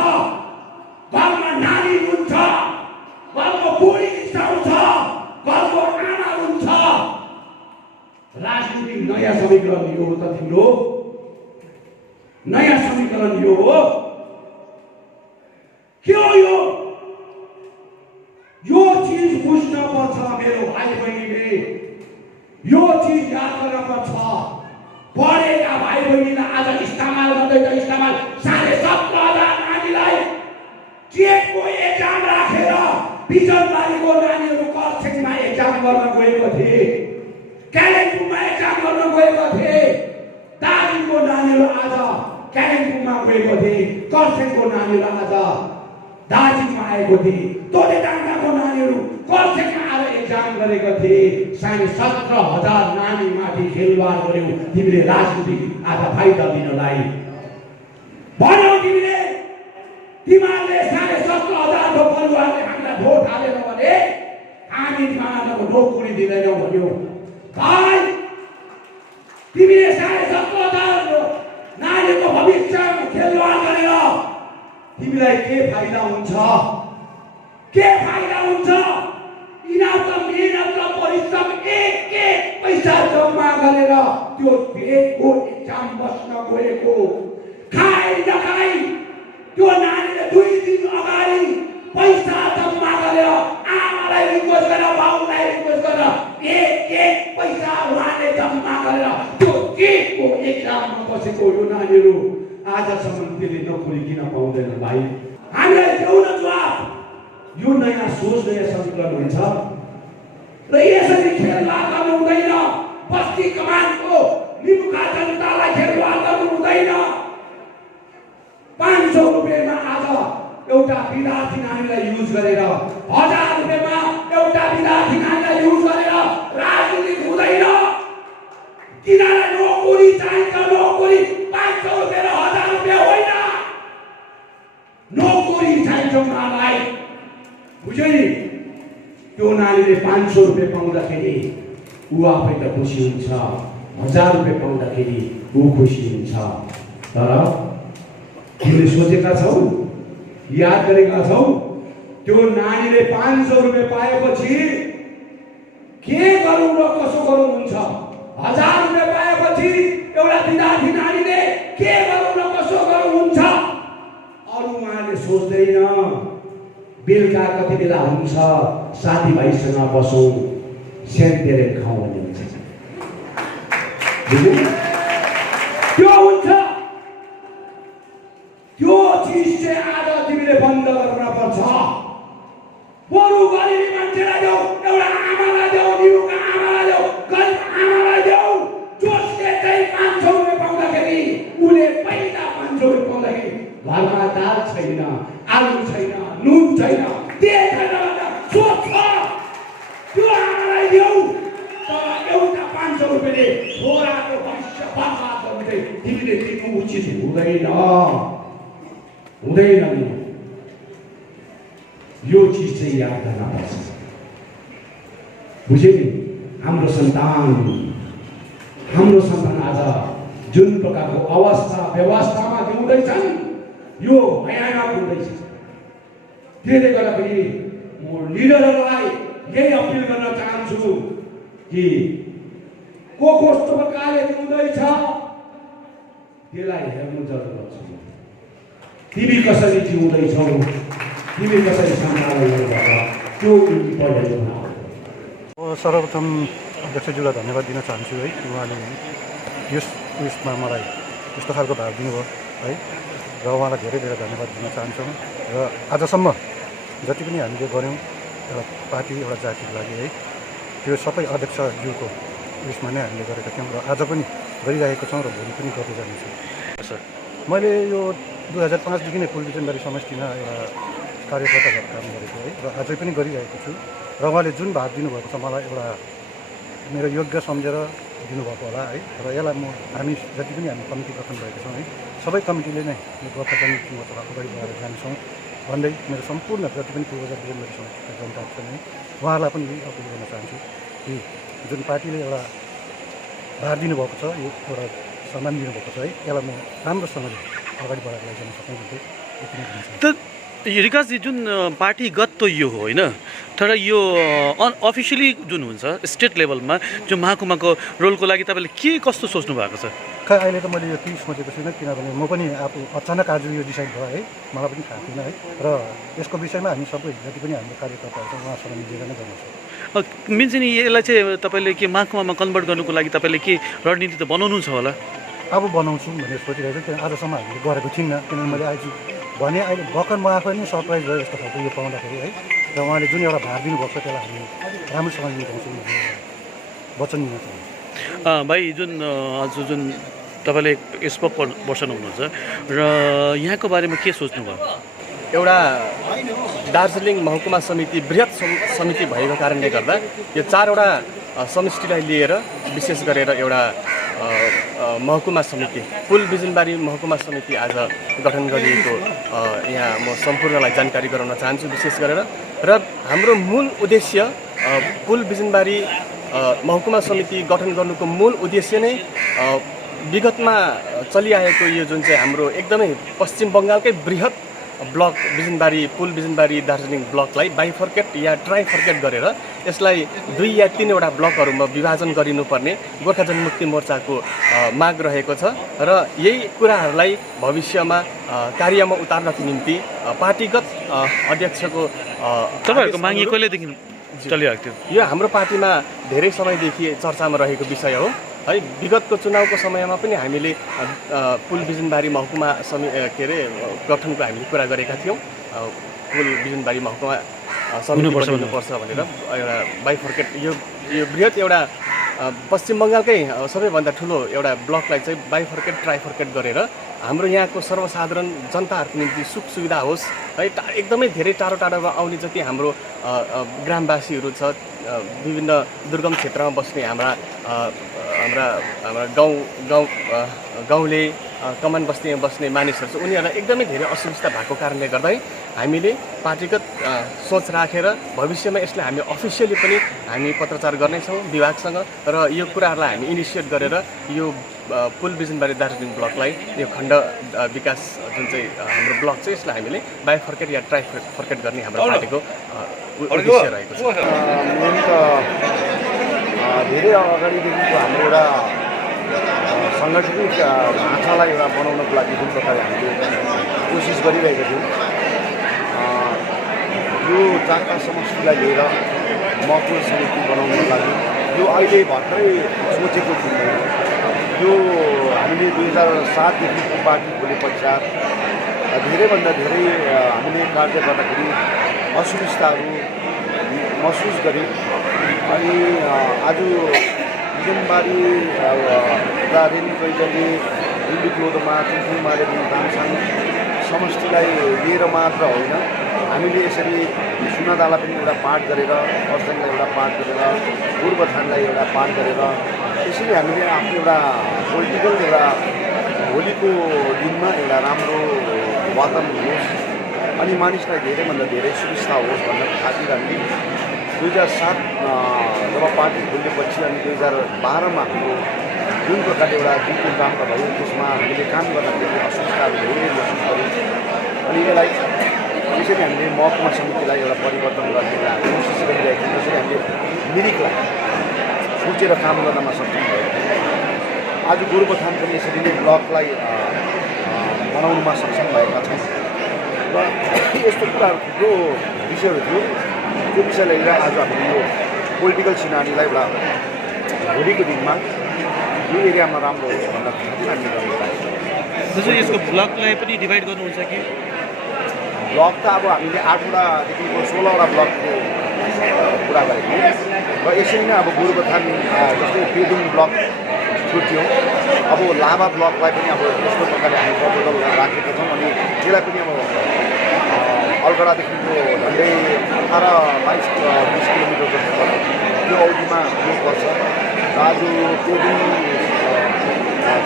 घरमा नानी हुन्छ, घरको बुढी रिसाउँछ, घरको आमा हुन्छ। राजनीतिक नयाँ समीकरण यो हो त तिम्रो? नयाँ समीकरण यो हो? के हो यो चीज बुझ्न पर्छ मेरो भाइ बहिनीले। यो चीज याद गर्न पर्छ। पढेका भाइ बहिनीलाई आज इस्तेमाल गर्दैछ। इस्तेमाल 17,500 नानीलाई टेटको एक्जाम राखेर बिजनबारीको नानीहरू कर्सियङमा एक्जाम गर्न गएको थिए, कालिम्पोङमा एक्जाम गर्न गएको थिए। दार्जिलिङको नानीहरू आज कालिम्पोङमा गएको थिए, कर्सियङको नानीहरू आज दार्जिलिङमा आएको थिए। तोडेटाङको नानीहरू कर्सियङमा आएर एक्जाम गरेका थिए। 17,500 नानीमाथि खेलवाड गर्यौ तिमीले राजनीतिक आज फाइदा लिनलाई। भन्यौ तिमीले, तिमीहरूले 17,500 को परिवारले हामीलाई भोट हालेन भने हामी तिमीहरूलाई नोकरी दिँदैनौ भन्यौ। भाइ, तिमीले 17,500 नानीको भविष्यमा खेलवाड गरेर तिमीलाई के फाइदा हुन्छ? के फाइदा हुन्छ? यिनीहरूको मेहनत र परिश्रम एक पैसा जम्मा गरेर त्यो पेटको एक्जाम बस्न गएको, खाइ नखाइ त्यो नानीले 2 दिन अगाडि पैसा जम्मा गरेर आमालाई रिक्वेस्ट गरेर, बाउलाई रिक्वेस्ट गरेर एक पैसा उहाँले जम्मा गरेर त्यो पेटको एक्जाममा बसेको यो नानीहरू आजसम्म त्यसले नोकरी किन पाउँदैन? भाइ, हामीलाई देऊ न जवाफ। यो नयाँ सोच, नयाँ समीकरण हुन्छ र यसरी खेलवाड गर्नु हुँदैन। बस्ती कमानको निमुखा जनतालाई खेलवाड गर्नु हुँदैन। 500 रुपियाँमा आज एउटा विद्यार्थी नानीलाई युज गरेर, 1000 रुपियाँमा एउटा विद्यार्थी नानीलाई युज गरेर राजनीति हुँदैन। तिनीहरूलाई नोकरी चाहिन्छ। नोकरी 500 रुपियाँ र 1000 रुपियाँ होइन, नोकरी चाहिन्छ उनीहरूलाई। बुझ्यो नि? त्यो नानीले 500 रुपियाँ पाउँदाखेरि ऊ आफै त खुसी हुन्छ, 1000 रुपियाँ पाउँदाखेरि ऊ खुसी हुन्छ। तर तिमीले सोचेका छौ, याद गरेका छौ, त्यो नानीले 500 रुपियाँ पाएपछि के गरौँ र कसो गरौँ हुन्छ? 1000 रुपियाँ पाएपछि एउटा विद्यार्थी नानीले के गरौँ र कसो गरौँ हुन्छ? अरू उहाँले सोच्दैन बेलुका कति बेला हुन्छ साथीभाइसँग बसौँ, सेन्टेरेन खाउँ भन्ने हुन्छ। त्यो हुन्छ, त्यो चिज चाहिँ आज तिमीले बन्द गर्न पर्छ। बरु गरिबी मान्छेलाई देऊ, एउटा आमालाई देऊ, निहुका आमालाई देऊ, गरिब आमालाई देऊ, जसले चाहिँ 500 रुपियाँ पाउँदाखेरि उसले पहिला 500 रुपियाँ पाउँदाखेरि घरमा दाल छैन, आलु छैन, नुन छैन, तेल छैन भनेर सोध्छ, त्यो आमालाई देऊ। तर एउटा 500 रुपियाँले छोराको भविष्य बर्बाद गर्नु चाहिँ तिमीले दिनु उचित हुँदैन, हुँदैन नि। यो चिज चाहिँ याद गर्न पर्छ, बुझ्यो नि? हाम्रो सन्तान आज जुन प्रकारको अवस्था व्यवस्थामा जिउँदैछन् यो भयानक हुँदैछ। त्यसले गर्दाखेरि म लिडरहरूलाई यही अपिल गर्न चाहन्छु कि को कस्तो प्रकारले जिउँदैछ त्यसलाई हेर्नु जरुरत छ। तिमी कसरी जिउँदैछौ, तिमी कसरी सम्हाल्दैछौ, त्यो इम्पोर्टेन्ट हो। सर्वप्रथम अध्यक्षज्यूलाई धन्यवाद दिन चाहन्छु है, उहाँले यस उयसमा मलाई यस्तो खालको भाव दिनुभयो है, र उहाँलाई धेरै धेरै धन्यवाद दिन चाहन्छौँ। र आजसम्म जति पनि हामीले गऱ्यौँ एउटा पार्टी एउटा जातिको लागि है, त्यो सबै अध्यक्षज्यूको उयसमा नै हामीले गरेका थियौँ र आज पनि गरिरहेको छौँ र भोलि पनि गर्दै जानेछौँ। सर, मैले यो 2005देखि नै पुलबिजनबारी समष्टिमा एउटा कार्यकर्ता भएर काम गरेको है, र अझै पनि गरिरहेको छु। र उहाँले जुन भाव दिनुभएको छ मलाई एउटा मेरो योग्य सम्झेर दिनुभएको होला है, र यसलाई हामी जति पनि हामी कमिटी गठन भएको छौँ है, सबै कमिटीले नै यो गोर्खाजन मोर्चालाई अगाडि बढाएर जानेछौँ भन्दै मेरो सम्पूर्ण जति पनि पूर्वज बिजनबारी समष्टिका जनताहरू छन् है, उहाँहरूलाई पनि यही अपिल गर्न चाहन्छु कि जुन पार्टीले एउटा भार दिनुभएको छ, यो एउटा सम्मान दिनुभएको छ है, यसलाई म राम्रोसँगले अगाडि बढाएर लैजान सक्ने भन्दै यति नै भन्न चाहन्छु। विकासजी, जुन पार्टीगत त यो हो होइन, तर यो अनअफिसियली जुन हुन्छ स्टेट लेभलमा जो महकुमाको रोलको लागि तपाईँले के कस्तो सोच्नु भएको छ? खै अहिले त मैले यो केही सोचेको छुइनँ, किनभने म पनि आफू अचानक आज यो डिसाइड भयो है, मलाई पनि थाहा थिएन है, र यसको विषयमा हामी सबै जति पनि हाम्रो कार्यकर्ताहरू छ उहाँसँग मिलेर नै गर्नेछौँ। मिन्स नि यसलाई चाहिँ तपाईँले के महकुमामा कन्भर्ट गर्नुको लागि तपाईँले के रणनीति त बनाउनु छ होला? अब बनाउँछौँ भनेर सोचिरहेको छु, किन आजसम्म हामीले गरेको थिइनँ, किनभने मैले आज भने अहिले भर्खर म आफै नै सरप्राइज भयो यस्तो खालको यो पाउँदाखेरि है, र उहाँले जुन एउटा भार दिनुभएको छ त्यसलाई हामी राम्रोसँग निभाउँछौँ भन्ने वचन दिन चाहन्छु। भाइ, जुन आज जुन तपाईँले स्पोक पर्सन हुनुहुन्छ र यहाँको बारेमा के सोच्नुभयो? एउटा दार्जिलिङ महकुमा समिति बृहत समिति भएको कारणले गर्दा यो 4वटा समष्टिलाई लिएर विशेष गरेर एउटा महकुमा समिति पुल बिजनबारी महकुमा समिति आज गठन गरिएको यहाँ म सम्पूर्णलाई जानकारी गराउन चाहन्छु। विशेष गरेर र हाम्रो मूल उद्देश्य पुल बिजनबारी महकुमा समिति गठन गर्नुको मूल उद्देश्य नै विगतमा चलिआएको यो जुन चाहिँ हाम्रो एकदमै पश्चिम बङ्गालकै बृहत ब्लक बिजनबारी पुल बिजनबारी दार्जिलिङ ब्लकलाई बाइफर्केट या ट्राइफर्केट गरेर यसलाई 2 या 3वटा ब्लकहरूमा विभाजन गरिनुपर्ने गोर्खा जनमुक्ति मोर्चाको माग रहेको छ र यही कुराहरूलाई भविष्यमा कार्यमा उतार्नको निम्ति पार्टीगत अध्यक्षको तपाईँहरूको माग कहिलेदेखि चलिरहेको थियो? यो हाम्रो पार्टीमा धेरै समयदेखि चर्चामा रहेको विषय हो है। विगतको चुनावको समयमा पनि हामीले पुल बिजनबारी महकुमा गठनको हामीले कुरा गरेका थियौँ। पुल बिजनबारी महकुमा समिति बन्नुपर्छ भनेर एउटा बाइफर्केट यो बृहत एउटा पश्चिम बङ्गालकै सबैभन्दा ठुलो एउटा ब्लकलाई चाहिँ बाइफर्केट ट्राइफर्केट गरेर हाम्रो यहाँको सर्वसाधारण जनताहरूको निम्ति सुख सुविधा होस् है। एकदमै धेरै टाढो टाढोमा आउने जति हाम्रो ग्रामवासीहरू छ, विभिन्न दुर्गम क्षेत्रमा बस्ने हाम्रा गाउँले कमान बस्तीमा बस्ने मानिसहरू छ, उनीहरूलाई एकदमै धेरै असुविस्ता भएको कारणले गर्दा हामीले पार्टीगत सोच राखेर भविष्यमा यसलाई हामी अफिसियली पनि हामी पत्रचार गर्नेछौँ विभागसँग र यो कुराहरूलाई हामी इनिसिएट गरेर यो पुल बिजनबारी दार्जिलिङ ब्लकलाई यो खण्ड विकास जुन चाहिँ हाम्रो ब्लक छ यसलाई हामीले बाइफर्केट या ट्राइफर्केट गर्ने हाम्रो पार्टीको उद्देश्य रहेको छ। धेरै अगाडिदेखिको हाम्रो एउटा सङ्गठित ढाँचालाई एउटा बनाउनको लागि जुन प्रकारले हामीले कोसिस गरिरहेका थियौँ, यो 4टा समष्टिलाई लिएर महकुमा समिति बनाउनको लागि यो अहिले भर्खरै सोचेको थियौँ। यो हामीले 2007देखिको पार्टी खोले पश्चात धेरैभन्दा धेरै हामीले कार्य गर्दाखेरि असुविस्ताहरू महसुस गऱ्यौँ। अनि आज बिजनबारी रेली कैजली दिल्ली क्लोदमा चुङथुङ मालेबुङ दामसाङ समष्टिलाई लिएर मात्र होइन, हामीले यसरी सुनादालाई पनि एउटा पाठ गरेर, खरसाङलाई एउटा पाठ गरेर, गोरुबथानलाई एउटा पाठ गरेर यसरी हामीले आफ्नो एउटा पोलिटिकल एउटा भोलिको दिनमा एउटा राम्रो वातावरण होस् अनि मानिसलाई धेरैभन्दा धेरै सुविस्ता होस् भन्ने खातिर हामीले 2007 जब पार्टी खोलेपछि अनि 2012मा हाम्रो जुन प्रकारले एउटा जुन काम भयो त्यसमा हामीले काम गर्दाखेरि असुविस्ताहरू धेरै महसुस गऱ्यौँ। अनि यसलाई यसरी हामीले महकुमा समितिलाई एउटा परिवर्तन गर्ने एउटा कोसिस गरिरहेको छौँ। जसरी हामीले मिरिकलाई सोचेर काम गर्नमा सक्षम भएको थियौँ। आज गोरुबथान पनि यसरी नै ब्लकलाई बनाउनुमा सक्षम भएका छौँ र यस्तो कुराहरू थुप्रो विषयहरू थियो। त्यो विषयलाई लिएर आज हामीले यो पोलिटिकल सिनारीलाई एउटा भोलिको दिनमा यो एरियामा राम्रो होस् भन्दा खातिर हामीले गर्न चाहन्छौँ। जस्तो यसको ब्लकलाई पनि डिभाइड गर्नुहुन्छ कि? ब्लक त अब हामीले 8वटादेखिको 16वटा ब्लकको कुरा गरेको र यसरी नै अब गोरुबथान जस्तै पेदुङ ब्लक छुट्यो। अब लाभा ब्लकलाई पनि अब यस्तो प्रकारले हामी प्रपोजल राखेका छौँ अनि त्यसलाई पनि अब अलगडादेखिको झन्डै 18-22 किलोमिटर जस्तो त्यो अवधिमा यो पर्छ। र आज पेदुङ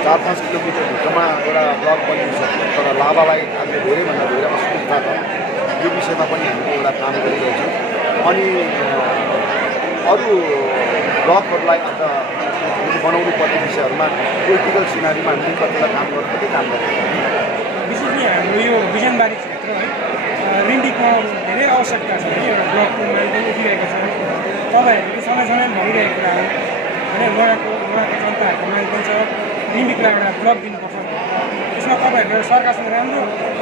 4-5 किलोमिटर भित्रमा एउटा ब्लक बनिनु सक्छ, तर लाभालाई आज धेरैभन्दा धेरै असुविधा छ। यो विषयमा पनि हामीले एउटा काम गरिरहेछौँ अनि अरू ब्लकहरूलाई आज बनाउनु पर्ने विषयहरूमा पोलिटिकल सिनारीमा हामीले कतिवटा काम गरिरहेछौँ। विशेष गरी हाम्रो यो बिजनबारी क्षेत्र है रिम्बिकमा धेरै आवश्यकता छ है, एउटा ब्लकको माग पनि उठिरहेको छ। तपाईँहरूले समय समयमा भनिरहेको कुरा हो होइन, उहाँको जनताहरूको माग पनि छ रिम्बिकलाई एउटा ब्लक दिनुपर्छ। त्यसमा तपाईँहरूको सरकारसँग राम्रो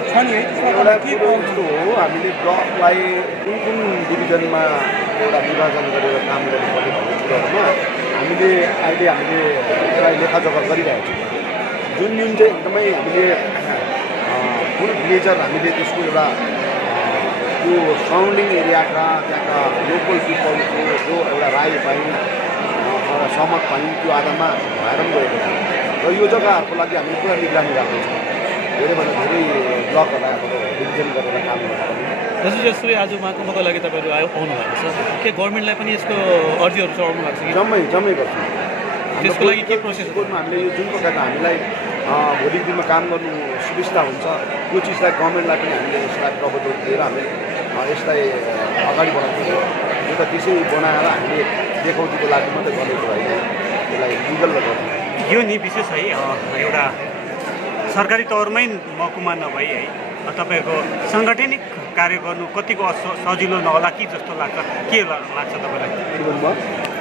छ नि है, त्यसमा एउटा कुरो यस्तो हो, हामीले ब्लकलाई कुन कुन डिभिजनमा एउटा विभाजन गरेर काम गर्नुपर्ने भन्ने कुराहरूमा हामीले यसलाई लेखाजोखा गरिरहेको छौँ। जुन चाहिँ एकदमै हामीले फुल फ्लेजर हामीले त्यसको एउटा त्यो सराउन्डिङ एरियाका त्यहाँका लोकल पिपलको जो एउटा राई पायौँ सहमत पायौँ त्यो आधारमा भएर पनि गएको छ र यो जग्गाहरूको लागि हामीले पुरा निगरानी राख्दैछौँ। धेरैभन्दा धेरै ब्लकहरूलाई अब डिभिजन गरेर काम गर्नुपर्ने। जसरी आज महकुमाको लागि तपाईँहरू आउनु भएको छ, के गभर्मेन्टलाई पनि यसको अर्जीहरू चढाउनु भएको छ कि? जम्मै गर्छौँ। त्यसको लागि के प्रोसेस कोर्टमा हामीले यो जुन प्रकारको हामीलाई भोलिको दिनमा काम गर्नु सुविस्ता हुन्छ त्यो चिजलाई गभर्मेन्टलाई पनि हामीले यसलाई प्रपोजल दिएर हामीले यसलाई अगाडि बढाउँछौँ। यो त त्यसै बनाएर हामीले देखाउनुको लागि मात्रै गरेको होइन, यसलाई लिगल गर्छौँ। यो नि विशेष है एउटा सरकारी तौरमै महकुमा नभई है तपाईँहरूको साङ्गठनिक कार्य गर्नु कतिको सजिलो नहोला कि जस्तो लाग्छ, के लाग्छ तपाईँलाई?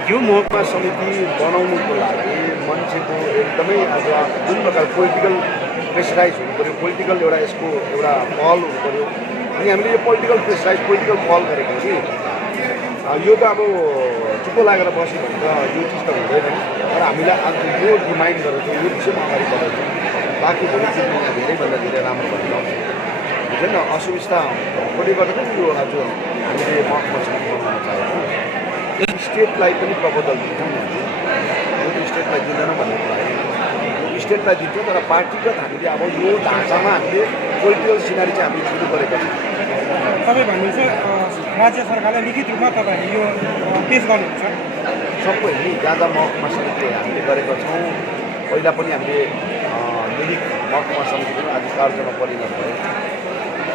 यो महकुमा समिति बनाउनुको लागि मान्छेको एकदमै आज जुन प्रकार पोलिटिकल प्रेसराइज हुनु पऱ्यो, पोलिटिकल एउटा यसको एउटा पहल हुनु पऱ्यो अनि हामीले यो पोलिटिकल प्रेसराइज पोलिटिकल पहल गरेको कि यो त अब चुप्पो लागेर बस्यो भने त यो चिज त हुँदैन। तर हामीलाई आज यो डिमान्ड गरेर चाहिँ यो विषयमा अगाडि बढाउँछौँ ताकि भोलि दिनमा धेरैभन्दा धेरै राम्रो भएर आउँछ। हुन्छ नि असुविस्ता कसले गर्दा पनि यो आज हामीले महकुमा समिति बनाउन चाहेको स्टेटलाई पनि प्रपोजल दिन्छौँ नि हामीले, यो स्टेटलाई दिँदैन भन्ने कुरा होइन, स्टेटलाई दिन्छौँ तर पार्टीगत हामीले अब यो ढाँचामा हामीले पोलिटिकल सिनारी चाहिँ हामीले सुरु गरेका छौँ। तपाईँ भन्नुहुन्छ राज्य सरकारलाई लिखित रूपमा तपाईँहरूले यो पेस गर्नुहुन्छ? सबै नि जहाँ महकुमा समिति हामीले गरेका छौँ। पहिला पनि हामीले मिरिक महकुमा समिति पनि आज कार्यमा परिणत भयो,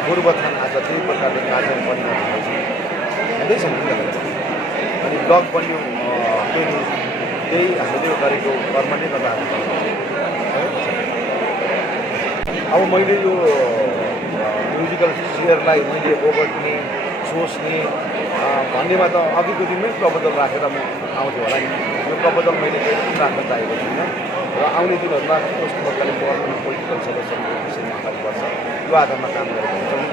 गोरुबथान आज त्यही प्रकारले कार्यमा परिणत भएछ हुँदैछ नि। अनि ब्लक बन्यो त्यही हामीले गरेको कर्मले गर्दा अब मैले यो म्युजिकल चेयरलाई मैले ओगट्ने सोच्ने भन्नेमा त अघिको दिनमै प्रपोजल राखेर म आउँथेँ होला नि। यो प्रपोजल मैले केही पनि राख्न चाहेको छुइनँ र आउने दिनहरूमा कस्तो प्रकारले गभर्मेन्ट पोलिटिकल सदस्यहरूको विषयमा अगाडि बढ्छ यो आधारमा काम गरेको हुन्छ।